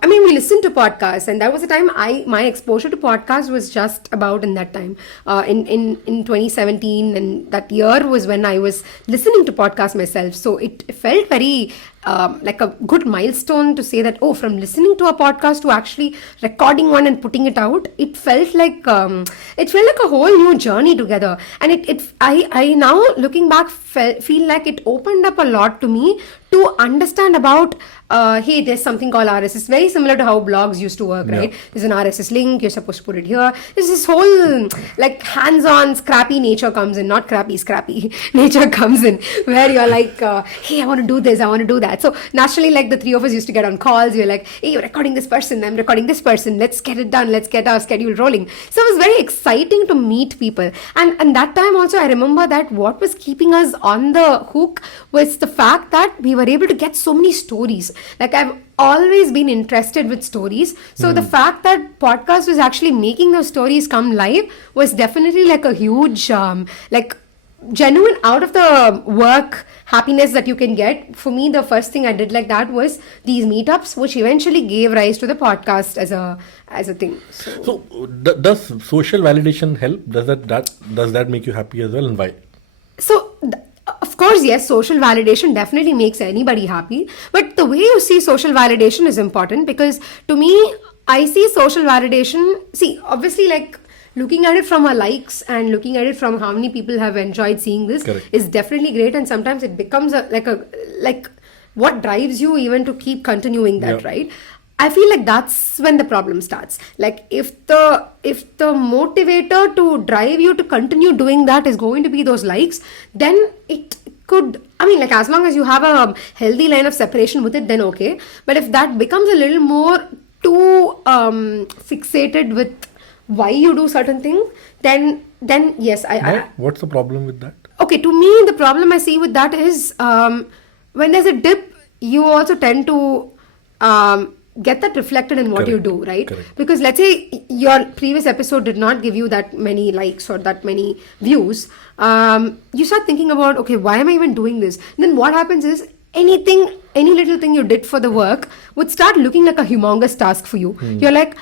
we listened to podcasts, and that was the time my exposure to podcasts was just about in that time. In 2017, and that year was when I was listening to podcasts myself. So it felt very like a good milestone to say that, from listening to a podcast to actually recording one and putting it out, it felt like a whole new journey together. And I now looking back feel like it opened up a lot to me to understand about hey, there's something called RSS, very similar to how blogs used to work, right? There's an RSS link, you're supposed to put it here. There's this whole like hands-on scrappy nature comes in, not crappy, scrappy nature comes in, where you're like, hey, I want to do this, I want to do that. So naturally, like the three of us used to get on calls, you're like, hey, you're recording this person, I'm recording this person, let's get it done, let's get our schedule rolling. So it was very exciting to meet people. And that time also, I remember that what was keeping us on the hook was the fact that we were able to get so many stories. Like I've always been interested with stories. So the fact that podcast was actually making those stories come live was definitely like a huge, genuine out of the work happiness that you can get. For me, the first thing I did like that was these meetups, which eventually gave rise to the podcast as a thing. So, does social validation help? Does that make you happy as well, and why? So, of course, yes, social validation definitely makes anybody happy. But the way you see social validation is important, because to me, I see social validation. See, obviously, like looking at it from our likes and looking at it from how many people have enjoyed seeing this Correct. is definitely great. And sometimes it becomes like what drives you even to keep continuing that, Yeah. right? I feel like that's when the problem starts. Like if the motivator to drive you to continue doing that is going to be those likes, then it could, I mean, like as long as you have a healthy line of separation with it, then okay. But if that becomes a little more too fixated with why you do certain things, then yes, What's the problem with that? okay, to me, the problem I see with that is when there's a dip, you also tend to get that reflected in what you Correct. do, right? Correct. Because let's say your previous episode did not give you that many likes or that many views. You start thinking about, okay, why am I even doing this? And then what happens is any little thing you did for the work would start looking like a humongous task for you. You're like,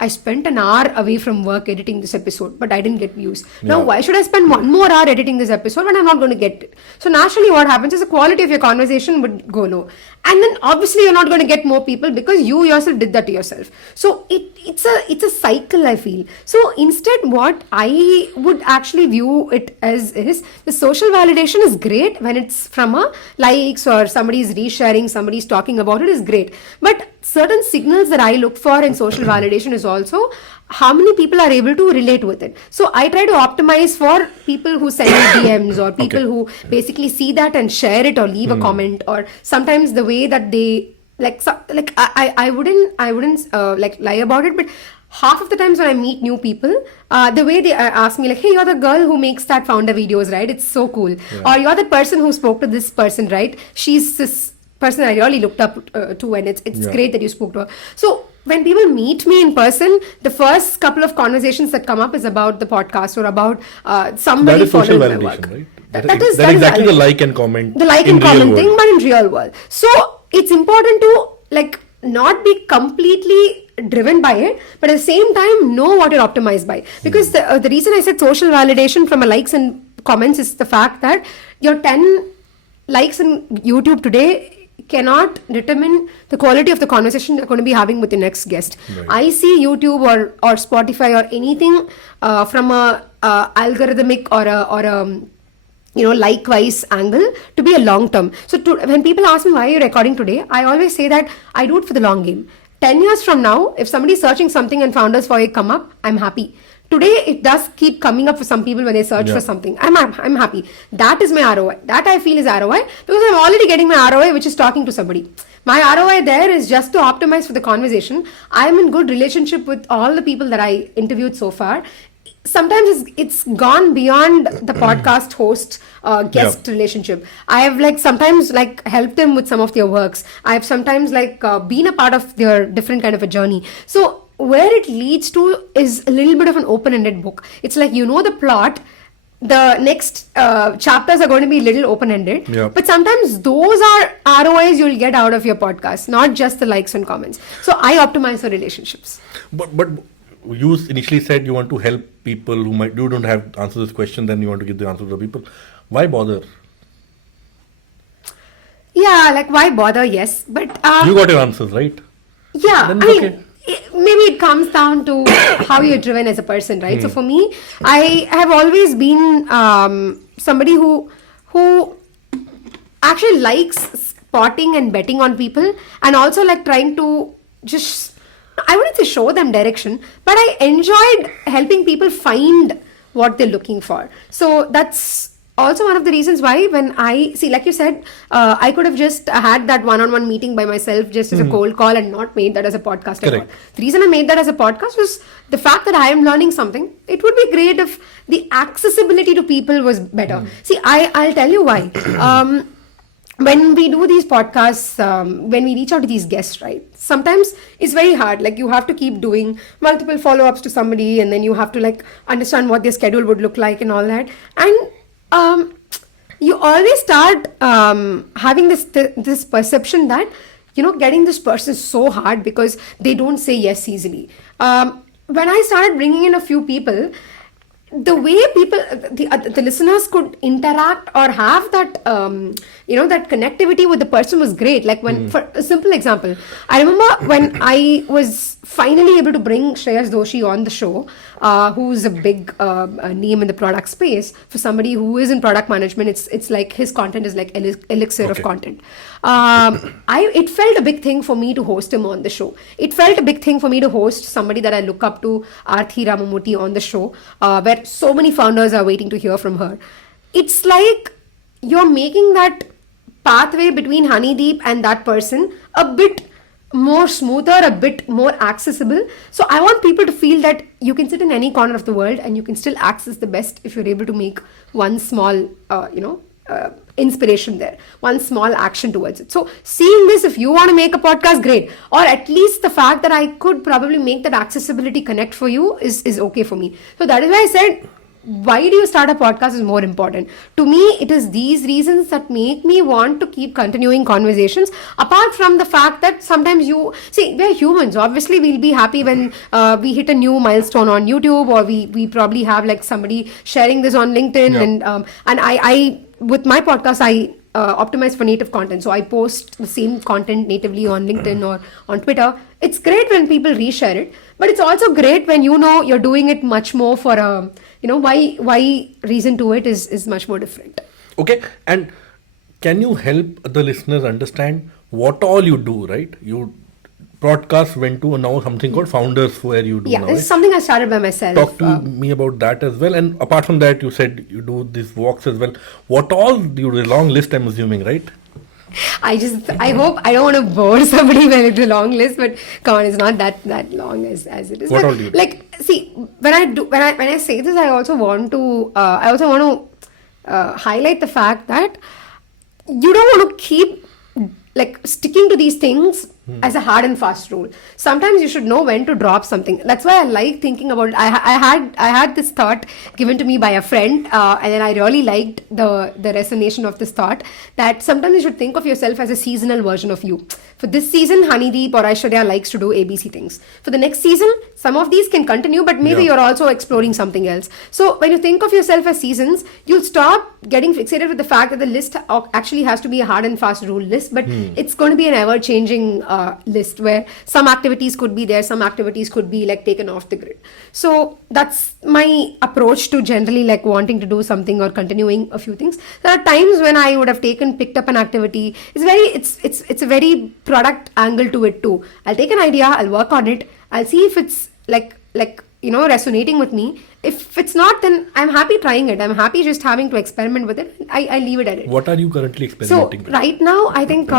I spent an hour away from work editing this episode, but I didn't get views. Now, Yeah. why should I spend one more hour editing this episode when I'm not going to get it? So naturally, what happens is the quality of your conversation would go low. And then obviously you're not going to get more people because you yourself did that to yourself. So it's a cycle, I feel. So instead, what I would actually view it as is the social validation is great when it's from a likes or somebody's resharing, somebody's talking about it is great. But certain signals that I look for in social validation is also how many people are able to relate with it. So I try to optimize for people who send me DMs or people Okay. who basically see that and share it or leave a comment, or sometimes the way that they I wouldn't like lie about it, but half of the times when I meet new people, the way they ask me like, hey, you're the girl who makes that founder videos, right? It's so cool. Or you're the person who spoke to this person, right? She's this person I really looked up to, and it's Yeah. great that you spoke to her. So when people meet me in person, the first couple of conversations that come up is about the podcast or about somebody That is social following my validation, work. right? That is exactly the validation. like and comment. The like in and real comment world. thing, but in real world. So it's important to like not be completely driven by it, but at the same time know what you're optimized by. Because the reason I said social validation from a likes and comments is the fact that your 10 likes on YouTube today cannot determine the quality of the conversation you're going to be having with the next guest. Right. I see YouTube or Spotify or anything from a algorithmic or a likewise angle to be a long term. So when people ask me why you're recording today, I always say that I do it for the long game. 10 years from now, if somebody's searching something and founders for it come up, I'm happy. Today, it does keep coming up for some people when they search Yeah. for something. I'm happy. That is my ROI. That I feel is ROI because I'm already getting my ROI, which is talking to somebody. My ROI there is just to optimize for the conversation. I'm in good relationship with all the people that I interviewed so far. Sometimes it's gone beyond the podcast host guest relationship. I have sometimes helped them with some of their works. I have sometimes been a part of their different kind of a journey. So where it leads to is a little bit of an open-ended book. It's like the plot. The next chapters are going to be a little open-ended. Yeah. But sometimes those are ROIs you'll get out of your podcast, not just the likes and comments. So I optimize for relationships. But you initially said you want to help people who you don't have answer this question, then you want to give the answer to the people. Why bother? Yeah, why bother? Yes, but You got your answers, right? yeah, Then I it's mean, okay. maybe it comes down to how you're driven as a person, right? So for me, I have always been somebody who actually likes spotting and betting on people, and also trying to just, I wouldn't say show them direction, but I enjoyed helping people find what they're looking for. So that's also one of the reasons why when I see, like you said, I could have just had that one-on-one meeting by myself just as a cold call and not made that as a podcast at all. Correct. The reason I made that as a podcast was the fact that I am learning something. It would be great if the accessibility to people was better. See, I'll tell you why. When we do these podcasts, when we reach out to these guests, right, sometimes it's very hard. You have to keep doing multiple follow-ups to somebody, and then you have to understand what their schedule would look like and all that. And You always start having this perception that, getting this person is so hard because they don't say yes easily. When I started bringing in a few people, the way the listeners could interact or have that that connectivity with the person was great. Like when, for a simple example, I remember when I was finally able to bring Shreyas Doshi on the show, who's a big name in the product space. For somebody who is in product management, it's like his content is like elixir of content. It felt a big thing for me to host him on the show. It felt a big thing for me to host somebody that I look up to, Arthi Ramamurthy, on the show, where so many founders are waiting to hear from her. It's like you're making that pathway between Honeydeep and that person a bit more smoother, a bit more accessible. So I want people to feel that you can sit in any corner of the world and you can still access the best if you're able to make one small, inspiration there, one small action towards it. So seeing this, if you want to make a podcast, great. Or at least the fact that I could probably make that accessibility connect for you is okay for me. So that is why I said, why do you start a podcast is more important. To me, it is these reasons that make me want to keep continuing conversations. Apart from the fact that sometimes we're humans. Obviously, we'll be happy when we hit a new milestone on YouTube, or we probably have like somebody sharing this on LinkedIn. And I with my podcast, I optimize for native content. So I post the same content natively on LinkedIn or on Twitter. It's great when people reshare it, but it's also great when you're doing it much more for a why reason to it is much more different. Okay, and can you help the listeners understand what all you do, right? You broadcast went to now something called Founders, where you do now. This is something I started by myself. Talk to me about that as well. And apart from that, you said you do these walks as well. What all? You do a long list, I'm assuming, right? I hope I don't want to bore somebody with a long list, but come on, it's not that long as it is. What but, all do you do? Like, see, when I say this, I also want to highlight the fact that you don't want to keep like sticking to these things as a hard and fast rule. Sometimes you should know when to drop something. That's why I like thinking about it. I had this thought given to me by a friend, and then I really liked the resonation of this thought, that sometimes you should think of yourself as a seasonal version of you. For this season, Honeydeep or Aishwarya likes to do ABC things. For the next season, some of these can continue, but maybe you're also exploring something else. So when you think of yourself as seasons, you'll stop getting fixated with the fact that the list actually has to be a hard and fast rule list, but it's going to be an ever-changing list where some activities could be there, some activities could be like taken off the grid. So that's my approach to generally like wanting to do something or continuing a few things. There are times when I would have picked up an activity. It's a very product angle to it too. I'll take an idea, I'll work on it, I'll see if it's like resonating with me. If it's not, then I'm happy trying it. I'm happy just having to experiment with it. I leave it at it. What are you currently experimenting with? Right now, I think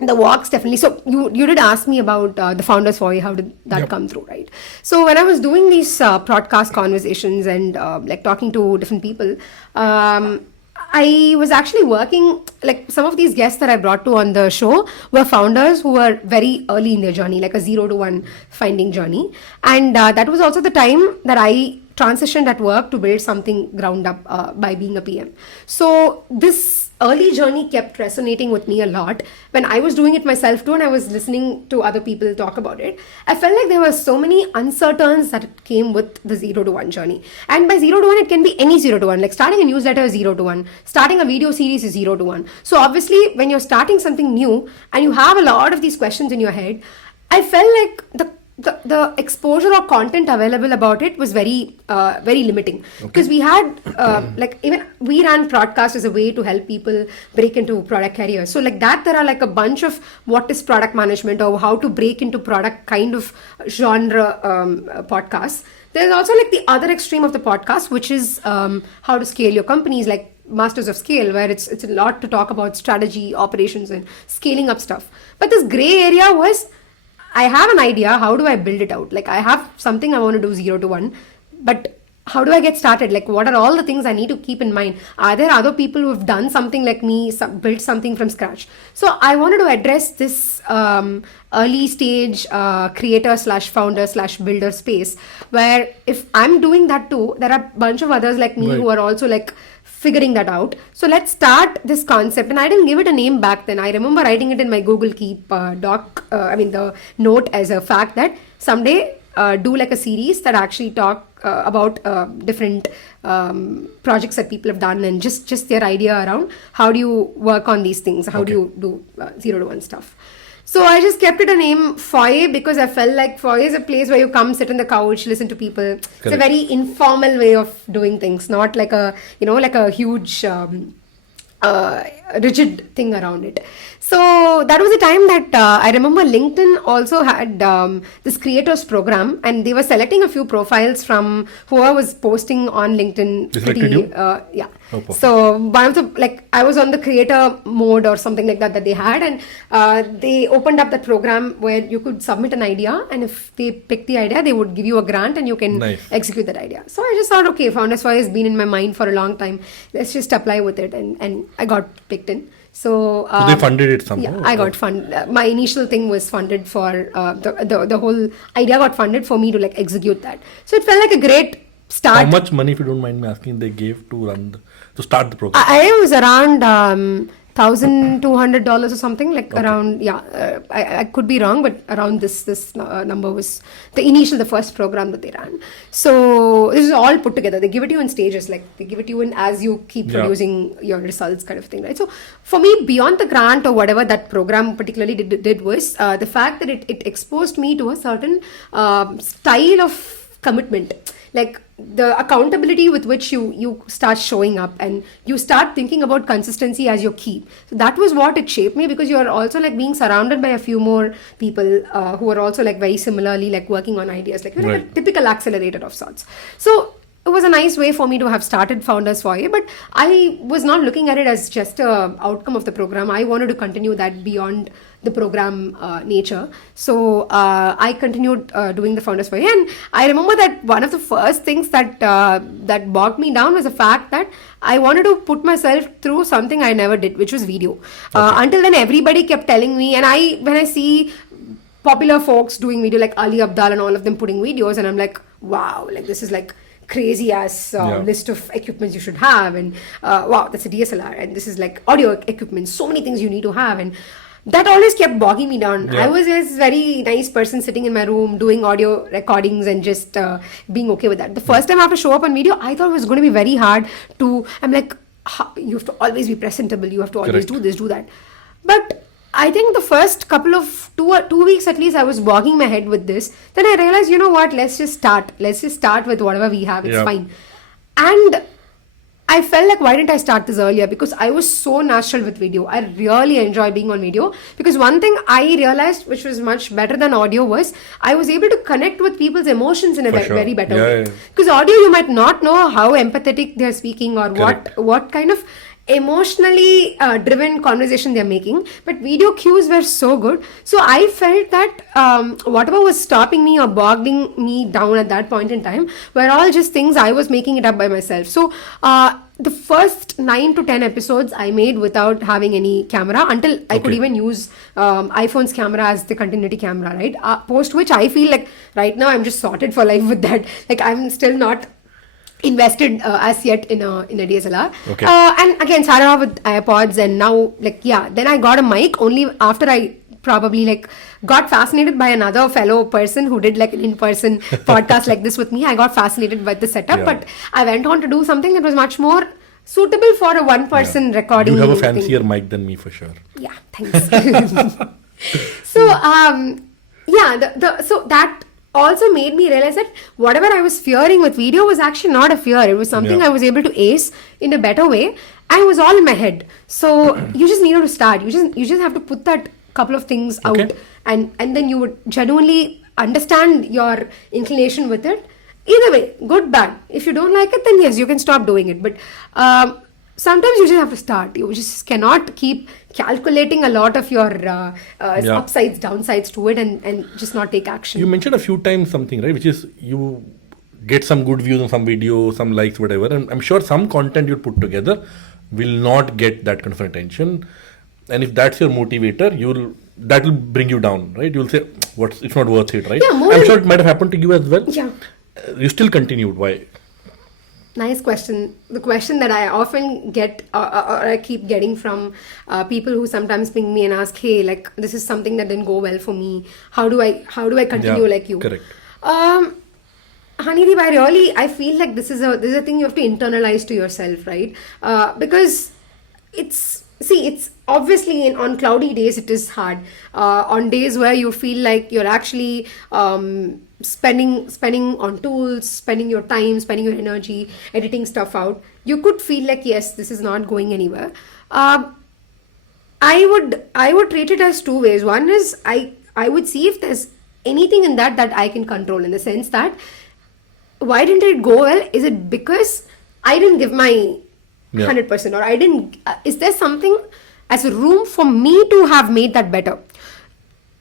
the walks definitely. So you did ask me about the Founders Foyer. How did that come through, right? So when I was doing these podcast conversations and like talking to different people, I was actually working, like some of these guests that I brought to on the show were founders who were very early in their journey, like a 0 to 1 finding journey. And that was also the time that I transitioned at work to build something ground up by being a PM. So this early journey kept resonating with me a lot. When I was doing it myself too, and I was listening to other people talk about it, I felt like there were so many uncertainties that came with the 0 to 1 journey. And by 0 to 1, it can be any 0 to 1. Like starting a newsletter is 0 to 1. Starting a video series is 0 to 1. So obviously, when you're starting something new and you have a lot of these questions in your head, I felt like the exposure or content available about it was very limiting, because we had like even we ran podcast as a way to help people break into product careers. So like that, there are like a bunch of what is product management or how to break into product kind of genre podcasts. There's also like the other extreme of the podcast, which is how to scale your companies, like Masters of Scale, where it's a lot to talk about strategy, operations, and scaling up stuff. But this gray area was, I have an idea, how do I build it out? Like I have something I want to do 0 to 1, but how do I get started? Like what are all the things I need to keep in mind? Are there other people who have done something like me, built something from scratch? So I wanted to address this early stage creator / founder / builder space, where if I'm doing that too, there are a bunch of others like me who are also like figuring that out. So let's start this concept. And I didn't give it a name back then. I remember writing it in my Google Keep the note as a fact that someday do like a series that actually talk about different projects that people have done and just their idea around how do you work on these things, how do you do 0 to 1 stuff. So I just kept it a name Foyer because I felt like Foyer is a place where you come, sit on the couch, listen to people. Correct. It's a very informal way of doing things, not like a huge rigid thing around it. So that was the time that I remember LinkedIn also had this creators program, and they were selecting a few profiles from whoever was posting on LinkedIn. They selected you? Yeah. Oh, so one of the I was on the creator mode or something like that they had, and they opened up that program where you could submit an idea, and if they picked the idea, they would give you a grant and you can execute that idea. So I just thought, okay, Founders Foyer has been in my mind for a long time. Let's just apply with it, and I got picked in. So they funded it somehow? Yeah, I got funded. My initial thing was funded for the whole idea got funded for me to execute that. So it felt like a great start. How much money, if you don't mind me asking, they gave to start the program? I was around $1,200 or something around. Yeah, I could be wrong, but around this number was the first program that they ran. So this is all put together. They give it to you in stages, they give it to you in as you keep producing your results, kind of thing, right? So for me, beyond the grant or whatever that program particularly did was the fact that it exposed me to a certain style of commitment, the accountability with which you start showing up, and you start thinking about consistency as your key. So that was what it shaped me, because you're also being surrounded by a few more people who are also very similarly working on ideas, you're a typical accelerator of sorts. So it was a nice way for me to have started Founders Foyer, but I was not looking at it as just a outcome of the program. I wanted to continue that beyond the program nature. So I continued doing the Founders Foyer, and I remember that one of the first things that bogged me down was the fact that I wanted to put myself through something I never did, which was video. Until then, everybody kept telling me, and when I see popular folks doing video like Ali Abdal and all of them putting videos, and I'm like, wow, this is crazy ass list of equipments you should have, and wow, that's a DSLR, and this is audio equipment, so many things you need to have, and that always kept bogging me down. I was this very nice person sitting in my room doing audio recordings and just being okay with that. The first time I have to show up on video, I thought it was going to be very hard I'm you have to always be presentable, you have to always do this, do that. But I think the first couple of 2 weeks at least, I was bogging my head with this. Then I realized, you know what, let's just start with whatever we have, it's fine. And I felt why didn't I start this earlier? Because I was so natural with video. I really enjoy being on video, because one thing I realized, which was much better than audio, was I was able to connect with people's emotions in a very better way. Because audio, you might not know how empathetic they're speaking or what kind of emotionally driven conversation they're making, but video cues were so good. So I felt that whatever was stopping me or bogging me down at that point in time were all just things I was making it up by myself. So the first 9 to 10 episodes I made without having any camera, until I could even use iPhone's camera as the continuity camera, right? Post which I feel right now I'm just sorted for life with that. I'm still not invested as yet in a DSLR. And again, started off with iPods, and now then I got a mic only after I probably got fascinated by another fellow person who did an in-person podcast like this with me. I got fascinated by the setup, but I went on to do something that was much more suitable for a one-person recording. You have a fancier mic than me for sure. Yeah, thanks. So so that also made me realize that whatever I was fearing with video was actually not a fear. It was something I was able to ace in a better way, and it was all in my head. So you just needed to start. You just have to put that couple of things out, and then you would genuinely understand your inclination with it. Either way, good, bad. If you don't like it, then yes, you can stop doing it. But sometimes you just have to start. You just cannot keep calculating a lot of your upsides, downsides to it, and just not take action. You mentioned a few times something, right? Which is you get some good views on some video, some likes, whatever. And I'm sure some content you put together will not get that kind of attention. And if that's your motivator, that will bring you down, right? You'll say, it's not worth it, right? Yeah, I'm sure it might have happened to you as well. Yeah. You still continued. Why? Nice question. The question that I often get or I keep getting from people who sometimes ping me and ask, "Hey, like this is something that didn't go well for me. How do I continue Yeah, like you?" correct. Um, Honeydeep, I feel like this is a thing you have to internalize to yourself, right? Because it's obviously on cloudy days it is hard. On days where you feel like you're actually spending on tools, spending your time, spending your energy, editing stuff out, you could feel like yes, this is not going anywhere. I would treat it as two ways. One is I would see if there's anything in that I can control, in the sense that why didn't it go well? Is it because I didn't give my Yeah. 100%, or I didn't? Is there something as a room for me to have made that better?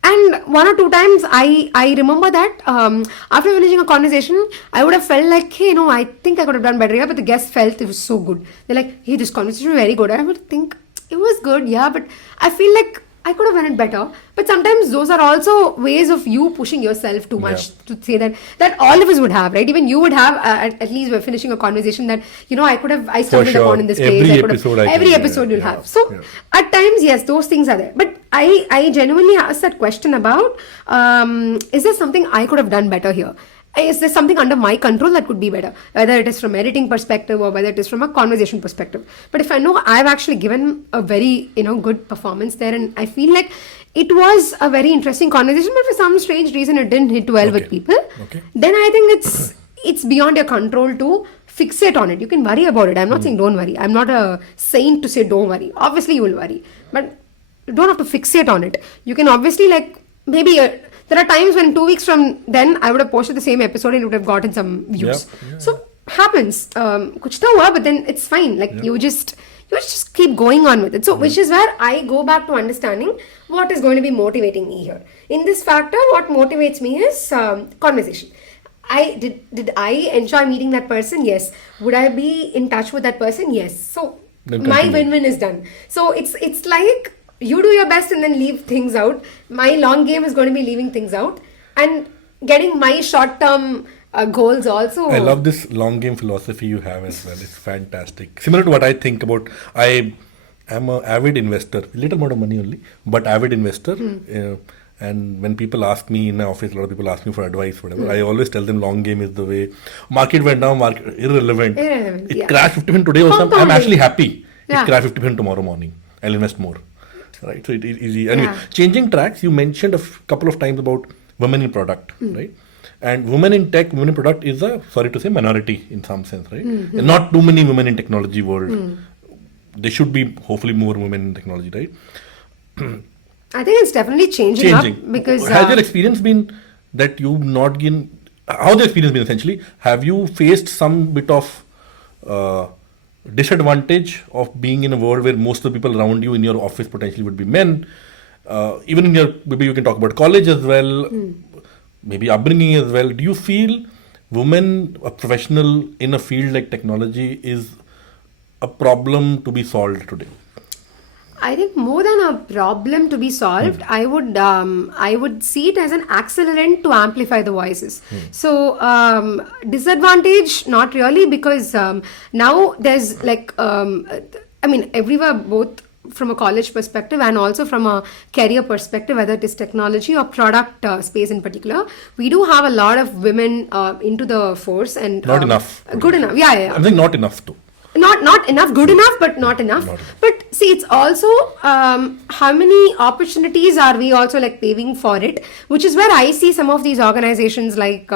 And one or two times, I remember that after finishing a conversation, I would have felt like, hey, no, I think I could have done better here, but the guest felt it was so good. They're like, hey, this conversation was very good. I would think it was good, yeah, but I feel like I could have done it better. But sometimes those are also ways of you pushing yourself too much, to say that all of us would have, right? Even you would have at least we're finishing a conversation that, I stumbled sure. upon in this Every place. I could episode have, I every can- episode you'll yeah, have. So yeah. at times, yes, those things are there. But I genuinely asked that question about, is there something I could have done better here? Is there something under my control that could be better? Whether it is from editing perspective or whether it is from a conversation perspective. But if I know I've actually given a very, good performance there, and I feel like it was a very interesting conversation, but for some strange reason it didn't hit well with Okay. people, Okay. then I think it's beyond your control to fixate on it. You can worry about it. I'm not saying don't worry. I'm not a saint to say don't worry. Obviously you will worry, but you don't have to fixate on it. You can obviously, like, maybe there are times when 2 weeks from then I would have posted the same episode and it would have gotten some views. Yeah. So happens. Kuch to hua, but then it's fine. Like you just keep going on with it. So which is where I go back to understanding what is going to be motivating me here. In this factor, what motivates me is conversation. Did I enjoy meeting that person? Yes. Would I be in touch with that person? Yes. So Then my continue. win-win is done. So it's like you do your best and then leave things out. My long game is going to be leaving things out and getting my short-term goals also. I love this long game philosophy you have as well. It's fantastic. Similar to what I think about. I am an avid investor, little amount of money only, but avid investor. And when people ask me in my office, a lot of people ask me for advice, whatever. I always tell them long game is the way. Market went down, market irrelevant. Irrelevant, It yeah. crashed 50% today or something. I'm Compounding. actually happy. Yeah. It crashed 50% tomorrow morning. I'll invest more. Right. So it is easy. Anyway, Yeah. changing tracks. You mentioned couple of times about women in product, right? And women in tech, women in product is sorry to say, minority in some sense, right? And not too many women in technology world. There should be hopefully more women in technology, right? I think it's definitely changing up because has your experience been that you've not been? How's the experience been essentially? Have you faced some bit of disadvantage of being in a world where most of the people around you in your office potentially would be men? Even in your, maybe you can talk about college as well, maybe upbringing as well. Do you feel women, a professional in a field like technology, is a problem to be solved today? I think more than a problem to be solved, I would see it as an accelerant to amplify the voices. So disadvantage, not really, because now there's like everywhere, both from a college perspective and also from a career perspective, whether it is technology or product space in particular, we do have a lot of women into the force, and Not enough. good enough. Yeah. I'm saying not enough too. Not enough, good enough, but not enough. Not enough. But see, it's also how many opportunities are we also like paving for it, which is where I see some of these organizations like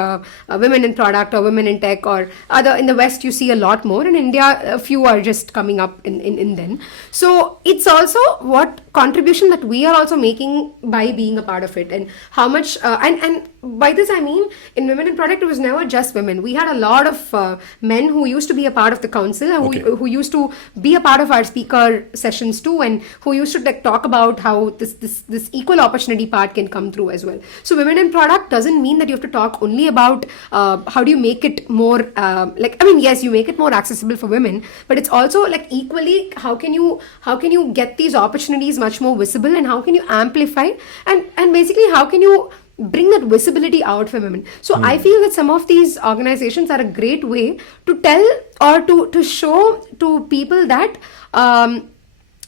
women in product or women in tech or other. In the West you see a lot more, in India a few are just coming up in then. So it's also what contribution that we are also making by being a part of it, and how much and by this I mean, in women in product it was never just women. We had a lot of men who used to be a part of the council, who used to be a part of our speaker sessions too, and who used to like talk about how this equal opportunity part can come through as well. So women in product doesn't mean that you have to talk only about how do you make it more yes, you make it more accessible for women, but it's also like equally how can you get these opportunities much more visible, and how can you amplify, and basically how can you bring that visibility out for women. So I feel that some of these organizations are a great way to tell or to show to people that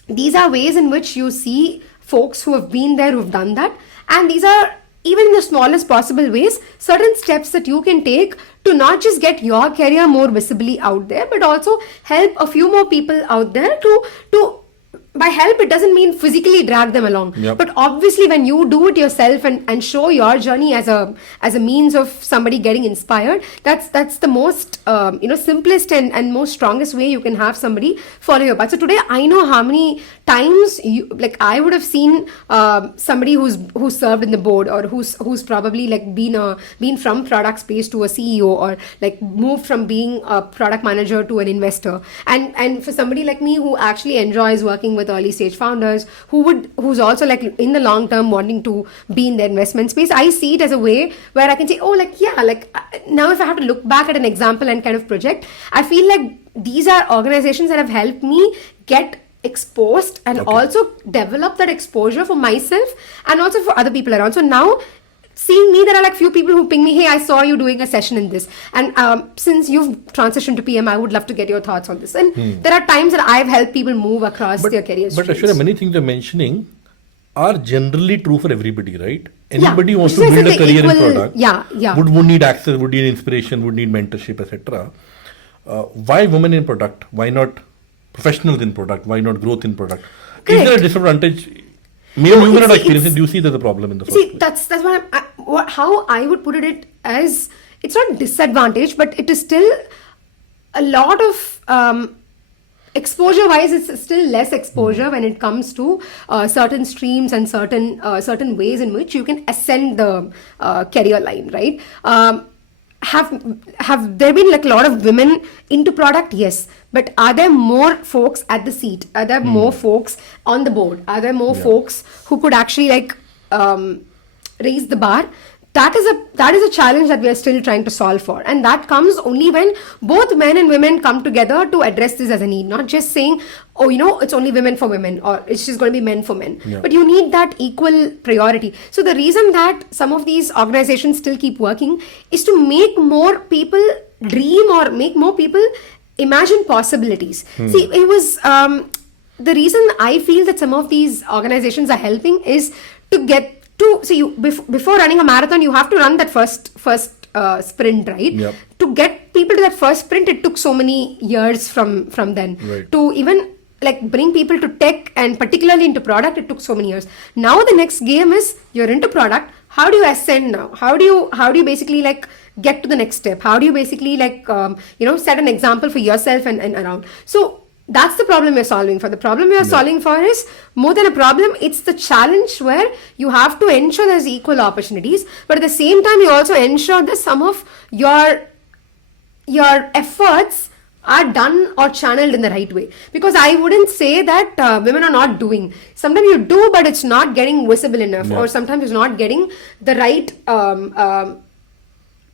these are ways in which you see folks who have been there, who've done that, and these are, even in the smallest possible ways, certain steps that you can take to not just get your career more visibly out there, but also help a few more people out there to by help, it doesn't mean physically drag them along. Yep. But obviously, when you do it yourself and show your journey as a means of somebody getting inspired, that's the most simplest and most strongest way you can have somebody follow your path. So today, I know how many times I would have seen somebody who's served in the board, or who's probably like been from product space to a CEO, or like moved from being a product manager to an investor, and for somebody like me who actually enjoys working with early stage founders, who's also like in the long term wanting to be in the investment space, I see it as a way where I can say, now if I have to look back at an example and kind of project, I feel like these are organizations that have helped me get exposed and also develop that exposure for myself and also for other people around. So now, seeing me, there are like few people who ping me, hey, I saw you doing a session in this, and since you've transitioned to PM, I would love to get your thoughts on this. And there are times that I've helped people move across their careers. But Aishwarya, many things you're mentioning are generally true for everybody, right? Anybody who wants to build a career in product would need access, would need inspiration, would need mentorship, etc. Why women in product? Why not professionals in product? Why not growth in product? Correct. Is there a disadvantage? Maybe you may not experience it. Do you see there's a problem in the first place? That's how I would put it as, it's not disadvantage, but it is still a lot of exposure wise, it's still less exposure when it comes to certain streams and certain ways in which you can ascend the career line, right? Have there been like a lot of women into product? Yes. But are there more folks at the seat? Are there more folks on the board? Are there more folks who could actually raise the bar? That is a challenge that we are still trying to solve for. And that comes only when both men and women come together to address this as a need. Not just saying, it's only women for women, or it's just going to be men for men. Yeah. But you need that equal priority. So the reason that some of these organizations still keep working is to make more people dream, or make more people imagine possibilities. See, it was the reason I feel that some of these organizations are helping is to get to, so you before running a marathon, you have to run that first sprint, right? Yep. To get people to that first sprint, it took so many years from then. Right. To even like bring people to tech and particularly into product, it took so many years. Now the next game is, you're into product. How do you ascend now? How do you basically like get to the next step? How do you basically like set an example for yourself and around? So that's the problem we're solving for. The problem we are solving for is more than a problem. It's the challenge where you have to ensure there's equal opportunities, but at the same time you also ensure that some of your efforts are done or channeled in the right way. Because I wouldn't say that women are not doing. Sometimes you do, but it's not getting visible enough, or sometimes it's not getting the right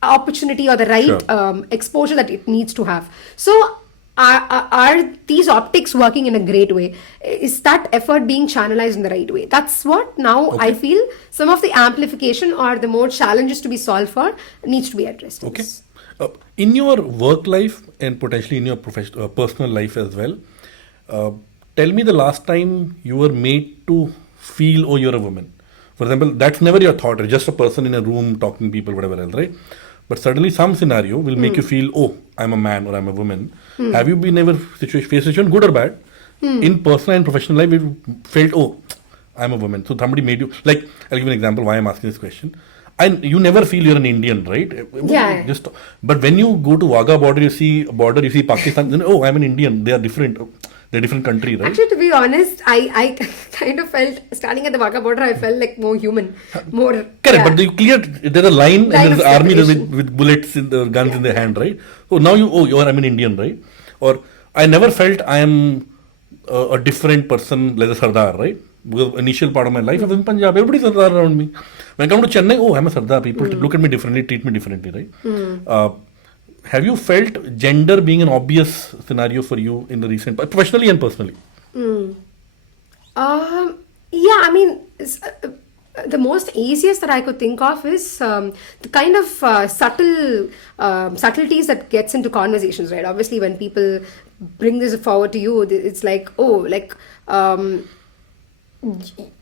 opportunity or the right exposure that it needs to have. So are these optics working in a great way? Is that effort being channelized in the right way? That's what now I feel some of the amplification or the more challenges to be solved for needs to be addressed. Okay. In your work life and potentially in your personal life as well, tell me the last time you were made to feel, you're a woman. For example, that's never your thought. You're just a person in a room talking to people, whatever else, right? But suddenly some scenario will make you feel, I'm a man or I'm a woman. Have you been ever faced a situation, good or bad, in personal and professional life, you felt, I'm a woman. So somebody made you, like, I'll give you an example why I'm asking this question. You never feel you're an Indian, right? Yeah. But when you go to Wagah border, you see Pakistan, I'm an Indian. They are different. They're different country, right? Actually, to be honest, I kind of felt, standing at the Wagah border, I felt like more human, more... Correct, but there's a line and there's an army with bullets in the guns in their hand, right? So now I'm an Indian, right? Or I never felt I am a different person, like a Sardar, right? Because initial part of my life, I was in Punjab, everybody's Sardar around me. When I come to Chennai, I'm a Sardar, people look at me differently, treat me differently, right? Have you felt gender being an obvious scenario for you in the recent, professionally and personally? Yeah, I mean, the most easiest that I could think of is the kind of subtleties that gets into conversations, right? Obviously, when people bring this forward to you, it's like,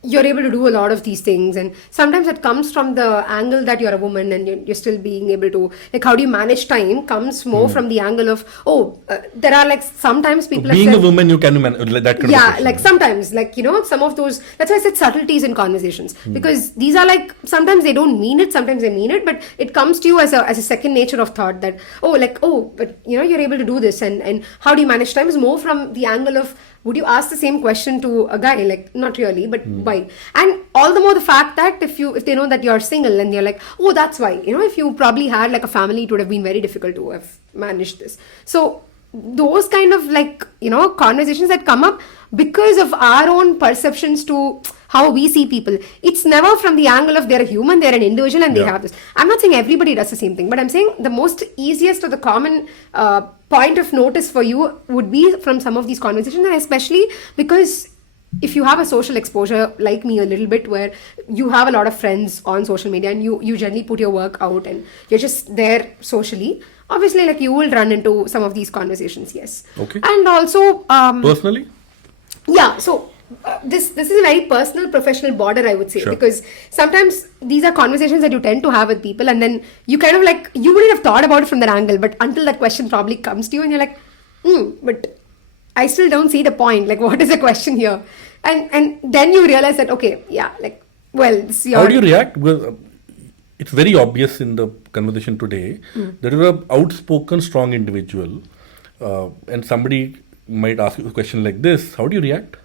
you're able to do a lot of these things, and sometimes it comes from the angle that you're a woman and you're still being able to, like, how do you manage time comes more from the angle of, there are like sometimes people being have said, a woman you can manage that kind of question, like sometimes, like, some of ththose, that's why I said subtleties in conversations, because these are like, sometimes they don't mean it, sometimes they mean it, but it comes to you as a second nature of thought that, but you're able to do this, and how do you manage time is more from the angle of, would you ask the same question to a guy? Like, not really, but why? And all the more the fact that if they know that you're single and they're like, oh, that's why. If you probably had like a family, it would have been very difficult to have managed this. So those kind of like, conversations that come up because of our own perceptions to how we see people. It's never from the angle of they're a human, they're an individual, and they have this. I'm not saying everybody does the same thing, but I'm saying the most easiest or the common point of notice for you would be from some of these conversations, and especially because if you have a social exposure like me a little bit, where you have a lot of friends on social media and you generally put your work out and you're just there socially, obviously, like, you will run into some of these conversations, yes. Okay. And also personally, yeah, so this is a very personal professional border, I would say, because sometimes these are conversations that you tend to have with people, and then you kind of like, you wouldn't have thought about it from that angle, but until that question probably comes to you and you're like, but I still don't see the point, like, what is the question here? And then you realize that, okay, yeah, like, well, this is how do you react? Because it's very obvious in the conversation today that you're an outspoken, strong individual, and somebody might ask you a question like this. How do you react?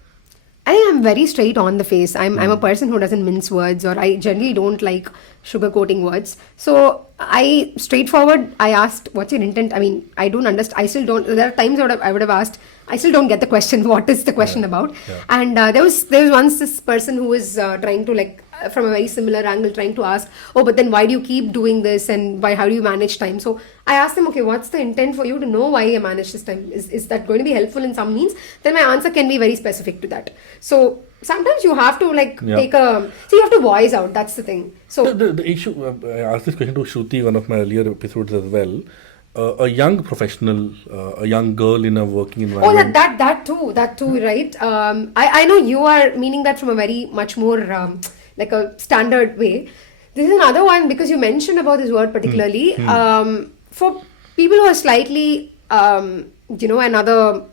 I think I'm very straight on the face. I'm a person who doesn't mince words, or I generally don't like sugarcoating words. So I straightforward, I asked, what's your intent? I mean, I don't understand. I still don't. There are times I would have asked, I still don't get the question. What is the question about? Yeah. And there was once this person who was trying to, like, from a very similar angle, trying to ask, but then why do you keep doing this, and how do you manage time? So I asked them, okay, what's the intent for you to know why I manage this time? Is that going to be helpful in some means? Then my answer can be very specific to that. So sometimes you have to you have to voice out. That's the thing. So the issue, I asked this question to Shruti, one of my earlier episodes as well. A young professional, a young girl in a working environment. That too, right? I know you are meaning that from a very much more like a standard way. This is another one, because you mentioned about this word particularly. For people who are slightly, another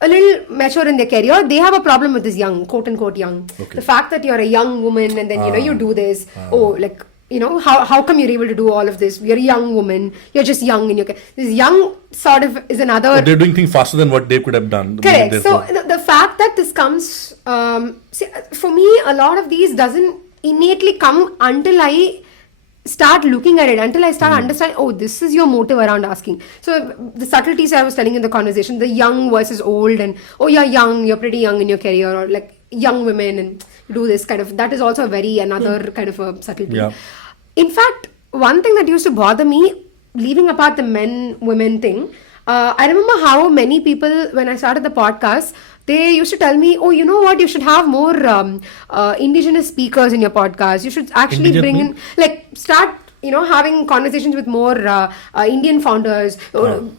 a little mature in their career, they have a problem with this young, quote unquote young. Okay. The fact that you're a young woman and then you do this. How come you're able to do all of this? You're a young woman. You're just young in your career. This young sort of is another. They're doing things faster than what they could have done. Correct. So the fact that this comes, for me, a lot of these doesn't innately come until I start looking at it, until I start understanding, this is your motive around asking. So the subtleties I was telling in the conversation, the young versus old, and you're young, you're pretty young in your career, or like young women and do this kind of, that is also another kind of a subtlety. Yeah. In fact, one thing that used to bother me, leaving apart the men-women thing, I remember how many people, when I started the podcast, they used to tell me, you know what, you should have more indigenous speakers in your podcast. You should actually bring in, like, start, having conversations with more Indian founders.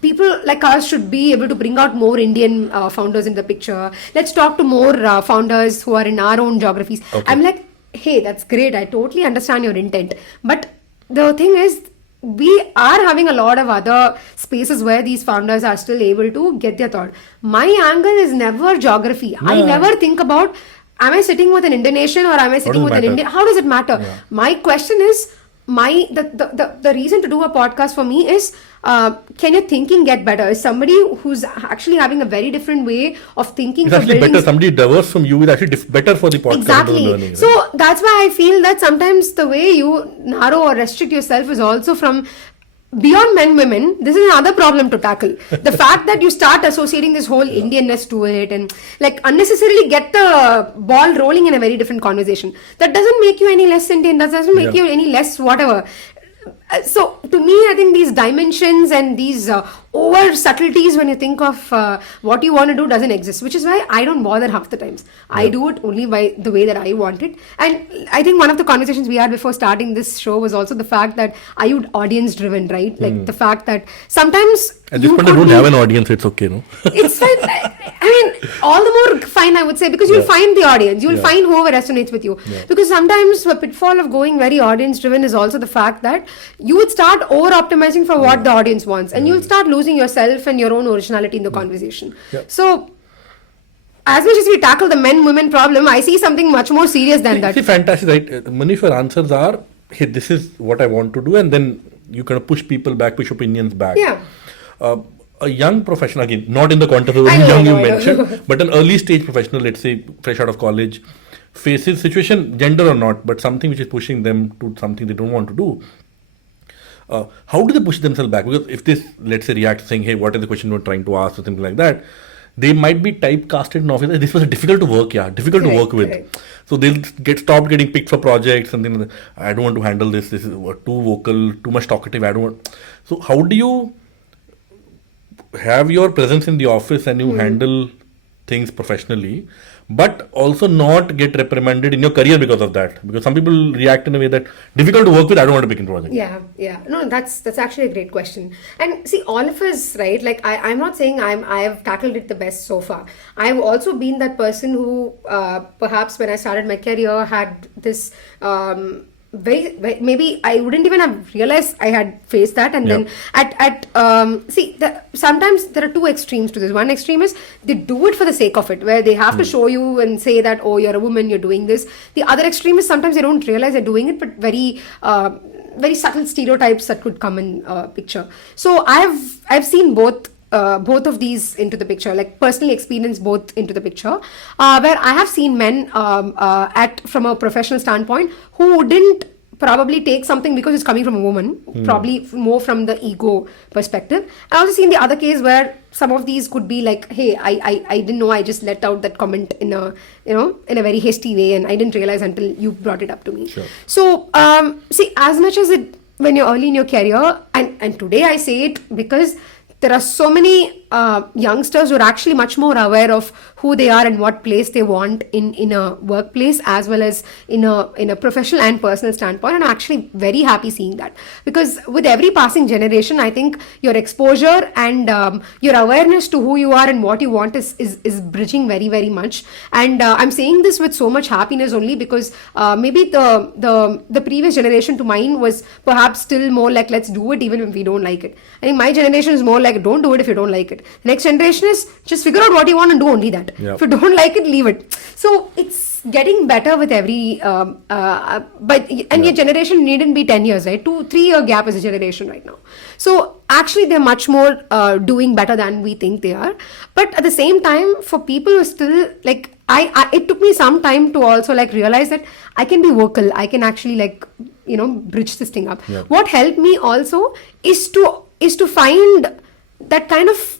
People like us should be able to bring out more Indian founders in the picture. Let's talk to more founders who are in our own geographies. Okay. I'm like, hey, that's great. I totally understand your intent. But the thing is, we are having a lot of other spaces where these founders are still able to get their thought. My angle is never geography. Yeah. I never think about, am I sitting with an Indonesian or am I sitting with an Indian? How does it matter? Yeah. My question is, the reason to do a podcast for me is, can your thinking get better? Is somebody who's actually having a very different way of thinking. It's actually better. Somebody diverse from you is actually better for the podcast. Exactly. Learning, right? So that's why I feel that sometimes the way you narrow or restrict yourself is also from beyond men, women. This is another problem to tackle. The fact that you start associating this whole Indianness to it and like unnecessarily get the ball rolling in a very different conversation. That doesn't make you any less Indian. That doesn't make you any less whatever. So to me, I think these dimensions and these over subtleties when you think of what you want to do doesn't exist, which is why I don't bother half the times. I do it only by the way that I want it. And I think one of the conversations we had before starting this show was also the fact that are you audience driven, right? Like the fact that sometimes at this point I don't have an audience, it's okay, no? It's fine. I mean, all the more fine, I would say, because you'll find the audience. You'll find whoever resonates with you. Because sometimes the pitfall of going very audience driven is also the fact that you would start over optimizing for what the audience wants, and you'll start losing yourself and your own originality in the conversation. So as much as we tackle the men-women problem, I see something much more serious than that. See, fantastic, right? Manish, your answers are, hey, this is what I want to do, and then you kind of push people back, push opinions back. Yeah. A young professional, again, not in the context of young you mentioned, but an early stage professional, let's say fresh out of college, faces situation, gender or not, but something which is pushing them to something they don't want to do. How do they push themselves back? Because if this, let's say, react saying, hey, what is the question you're trying to ask or something like that, they might be typecasted in office. This was difficult to work, difficult to work with. Correct. So they'll stopped getting picked for projects, something like that. I don't want to handle this. This is too vocal, too much talkative. I don't want. So how do you have your presence in the office and you handle things professionally, but also not get reprimanded in your career because of that? Because some people react in a way that difficult to work with, I don't want to begin project. Yeah. No, that's actually a great question. And see, all of us, right? Like I'm not saying I have tackled it the best so far. I've also been that person who perhaps when I started my career had this very maybe I wouldn't even have realized I had faced that, and then sometimes there are two extremes to this. One extreme is they do it for the sake of it, where they have to show you and say that, oh, you're a woman, you're doing this. The other extreme is sometimes they don't realize they're doing it, but very subtle stereotypes that could come in picture. So I've seen both of these into the picture, like personally experienced both into the picture, where I have seen men from a professional standpoint who didn't probably take something because it's coming from a woman, probably more from the ego perspective. I also seen the other case where some of these could be like, hey, I didn't know, I just let out that comment in a very hasty way, and I didn't realize until you brought it up to me. Sure. So see, as much as it when you're early in your career, and today I say it because there are so many youngsters who are actually much more aware of who they are and what place they want in a workplace, as well as in a professional and personal standpoint. And I'm actually very happy seeing that, because with every passing generation, I think your exposure and your awareness to who you are and what you want is bridging very, very much. And I'm saying this with so much happiness only because maybe the previous generation to mine was perhaps still more like, let's do it even if we don't like it. I think my generation is more like, don't do it if you don't like it. The next generation is just figure out what you want and do only that. Yep. If you don't like it, leave it. So it's getting better with every your generation needn't be 10 years, right? 2-3 year gap is a generation right now. So actually they're much more doing better than we think they are. But at the same time, for people who are still like, it took me some time to also like realize that I can be vocal. I can actually like, bridge this thing up. Yep. What helped me also is to find that kind of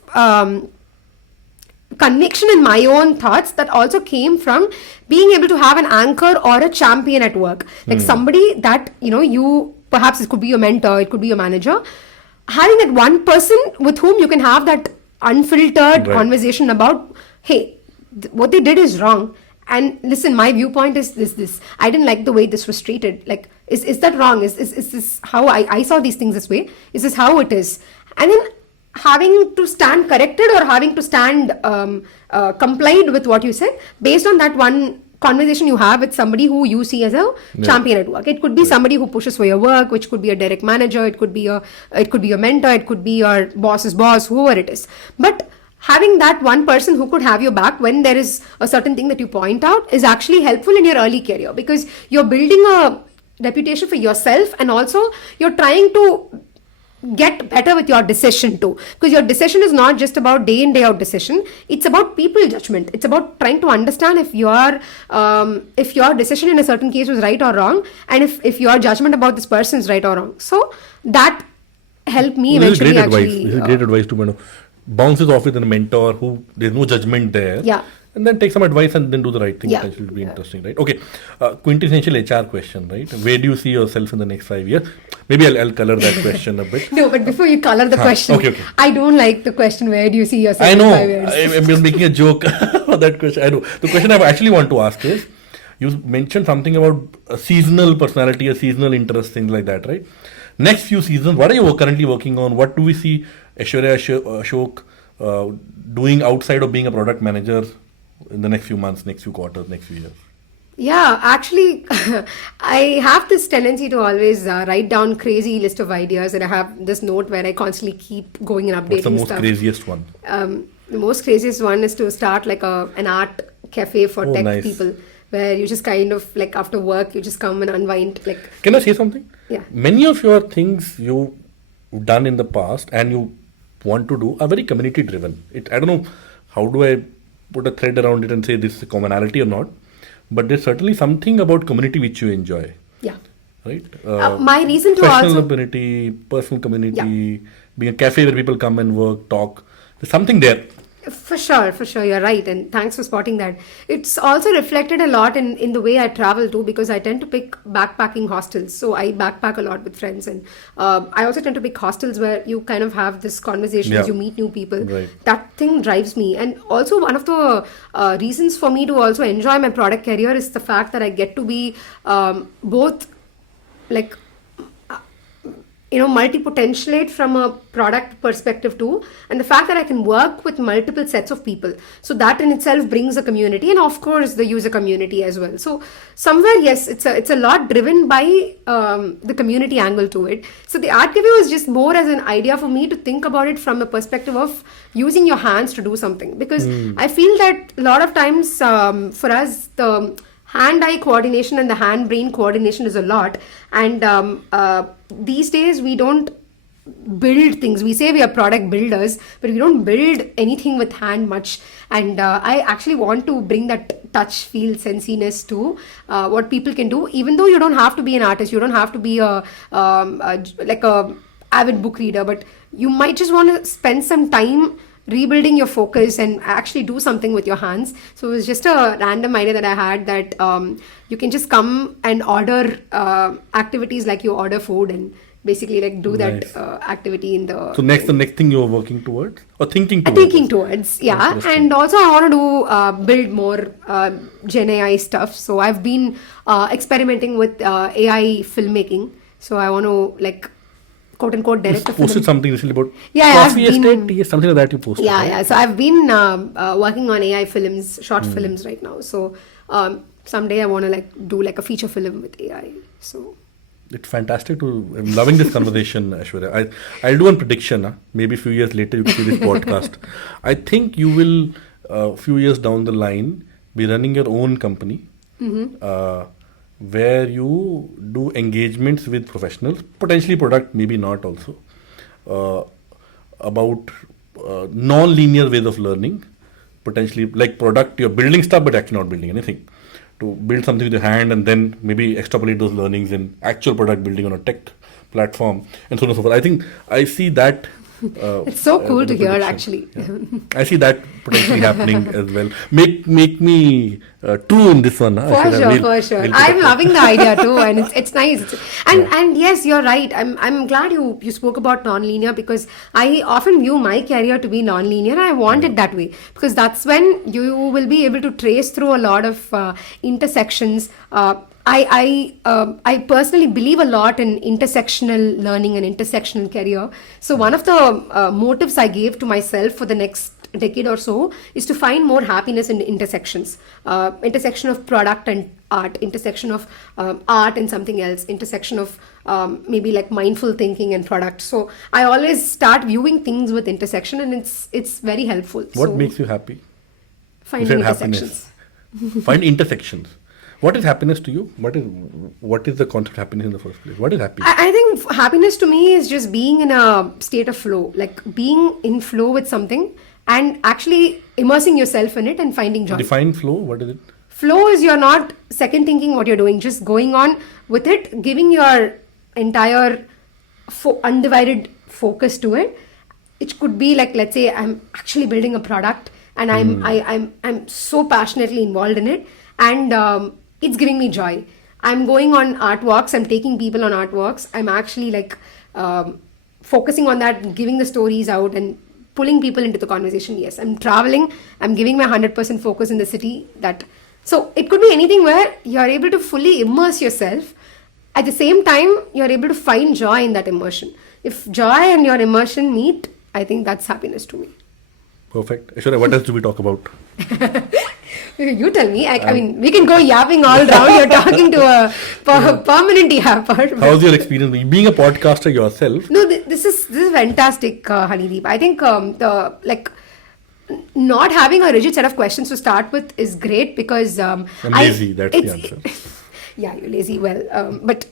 conviction in my own thoughts that also came from being able to have an anchor or a champion at work, like somebody that you perhaps, it could be your mentor, it could be your manager, having that one person with whom you can have that unfiltered conversation about, hey, what they did is wrong, and listen, my viewpoint is this. I didn't like the way this was treated. Like, is that wrong? Is this how I saw these things this way? Is this how it is? And then having to stand corrected or having to stand complied with what you said based on that one conversation you have with somebody who you see as a champion at work. It could be somebody who pushes for your work, which could be a direct manager, it could be your mentor, it could be your boss's boss, whoever it is. But having that one person who could have your back when there is a certain thing that you point out is actually helpful in your early career, because you're building a reputation for yourself, and also you're trying to get better with your decision too, because your decision is not just about day in day out decision, it's about people judgment. It's about trying to understand if your decision in a certain case was right or wrong, and if your judgment about this person is right or wrong. So that helped me eventually. This is great advice to bounces off with a mentor who there's no judgment there. Yeah. and then take some advice and then do the right thing. Yeah. Potentially, it'll be interesting, right? Okay, quintessential HR question, right? Where do you see yourself in the next 5 years? Maybe I'll color that question a bit. No, but before you color the question, okay. I don't like the question, where do you see yourself I know. in 5 years? I'm making a joke for that question. I know. The question I actually want to ask is, you mentioned something about a seasonal personality, a seasonal interest, things like that, right? Next few seasons, what are you currently working on? What do we see Aishwarya Ashok doing outside of being a product manager in the next few months, next few quarters, next few years? Yeah, actually, I have this tendency to always write down crazy list of ideas, and I have this note where I constantly keep going and updating What's the most stuff. craziest one? The most craziest one is to start like an art cafe for tech nice. people, where you just kind of like after work you just come and unwind. Like, Can I say something? Yeah. Many of your things you've done in the past and you want to do are very community driven. I don't know how do I put a thread around it and say this is a commonality or not, but there's certainly something about community which you enjoy, yeah. right? My reason to Professional also community, personal community, being a cafe where people come and work, talk. There's something there. For sure, you're right, and thanks for spotting that. It's also reflected a lot in the way I travel too, because I tend to pick backpacking hostels. So I backpack a lot with friends, and I also tend to pick hostels where you kind of have this conversations, Yeah. you meet new people. Right. That thing drives me, and also one of the reasons for me to also enjoy my product career is the fact that I get to be both like multi-potentialate from a product perspective too, and the fact that I can work with multiple sets of people, so that in itself brings a community, and of course the user community as well. So somewhere, yes, it's a lot driven by the community angle to it. So the art cafe was just more as an idea for me to think about it from a perspective of using your hands to do something, because I feel that a lot of times for us the hand-eye coordination and the hand-brain coordination is a lot, and these days we don't build things. We say we are product builders, but we don't build anything with hand much, and I actually want to bring that touch, feel, sensiness to what people can do, even though you don't have to be an artist, you don't have to be a avid book reader, but you might just want to spend some time rebuilding your focus and actually do something with your hands. So it was just a random idea that I had, that you can just come and order activities like you order food, and basically like do Nice. that activity in the... So the next thing you're working towards or thinking towards? Thinking towards, yeah. Interesting. And also I want to build more Gen AI stuff. So I've been experimenting with AI filmmaking. So I want to like quote unquote You direct a posted film. something recently about Yeah, coffee I've been- estate, yes, something like that you posted. Yeah, right? yeah. So I've been working on AI films, short films right now. So someday I want to like do like a feature film with AI. So It's fantastic I'm loving this conversation, Aishwarya. I'll do one prediction. Maybe a few years later you see this podcast. I think you will, a few years down the line, be running your own company where you do engagements with professionals, potentially product, maybe not also, about non-linear ways of learning, potentially like product, you're building stuff but actually not building anything. To build something with your hand and then maybe extrapolate those learnings in actual product building on a tech platform and so on and so forth. I think I see that. it's so cool as a to hear, prediction. actually. Yeah. I see that potentially happening as well. Make me true in this one. For Aishwarya. sure, for sure. we'll put I'm up- loving the idea too, and it's nice. And yes, you're right. I'm glad you spoke about non-linear, because I often view my career to be non-linear, and I want it that way, because that's when you will be able to trace through a lot of intersections. I personally believe a lot in intersectional learning and intersectional career. So one of the motives I gave to myself for the next decade or so is to find more happiness in intersections, intersection of product and art, intersection of art and something else, intersection of maybe like mindful thinking and product. So I always start viewing things with intersection, and it's very helpful. What So makes you happy? You finding said intersections. happiness. Find intersections. What is happiness to you? What is the concept of happiness in the first place? What is happy? I think happiness to me is just being in a state of flow, like being in flow with something and actually immersing yourself in it and finding joy. Define flow. What is it? Flow is you're not second thinking what you're doing, just going on with it, giving your entire undivided focus to it. It could be like, let's say I'm actually building a product and I'm so passionately involved in it, and it's giving me joy. I'm going on art walks. I'm taking people on art walks. I'm actually like focusing on that, giving the stories out, and pulling people into the conversation. Yes, I'm traveling. I'm giving my 100% focus in the city. So it could be anything where you're able to fully immerse yourself. At the same time, you're able to find joy in that immersion. If joy and your immersion meet, I think that's happiness to me. Perfect. Aishwarya, what else do we talk about? You tell me. I mean, we can go yapping all round. You're talking to a permanent yapper. How's your experience being a podcaster yourself? No, this is fantastic, Honeydeep. I think not having a rigid set of questions to start with is great, because I'm lazy. That's the answer. Yeah, you're lazy. Well, but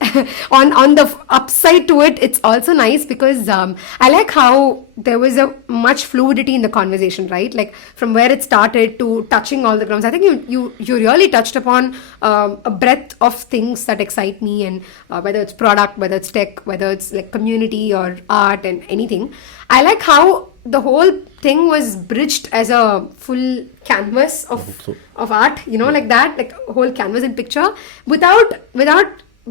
on the upside to it, it's also nice because I like how there was a much fluidity in the conversation, right? Like from where it started to touching all the grounds. I think you really touched upon a breadth of things that excite me, and whether it's product, whether it's tech, whether it's like community or art and anything. I like how the whole thing was bridged as a full canvas of art, like that, like a whole canvas and picture, without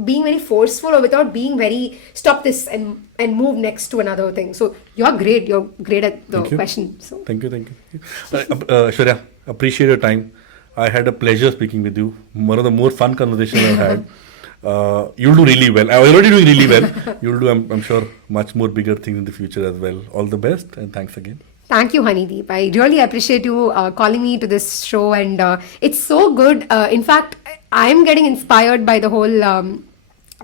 being very forceful, or without being very stop this and move next to another thing. So you're great at the question. So thank you. Aishwarya, appreciate your time. I had a pleasure speaking with you. One of the more fun conversations I've had. You'll do really well. I'm already doing really well. You'll do, I'm sure, much more bigger things in the future as well. All the best, and thanks again. Thank you, Honeydeep. I really appreciate you calling me to this show, and it's so good. In fact, I'm getting inspired by the whole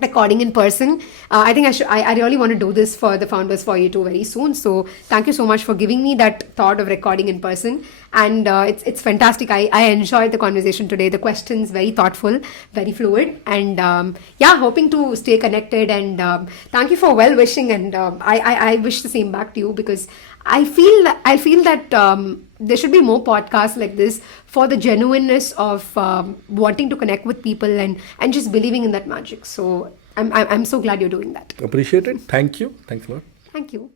recording in person. I think I really want to do this for the Founders for You2 very soon. So thank you so much for giving me that thought of recording in person. And it's fantastic. I enjoyed the conversation today. The questions very thoughtful, very fluid, and hoping to stay connected. And thank you for well wishing. And I wish the same back to you, because I feel that there should be more podcasts like this for the genuineness of wanting to connect with people and just believing in that magic. So I'm so glad you're doing that. Appreciate it. Thank you. Thanks a lot. Thank you.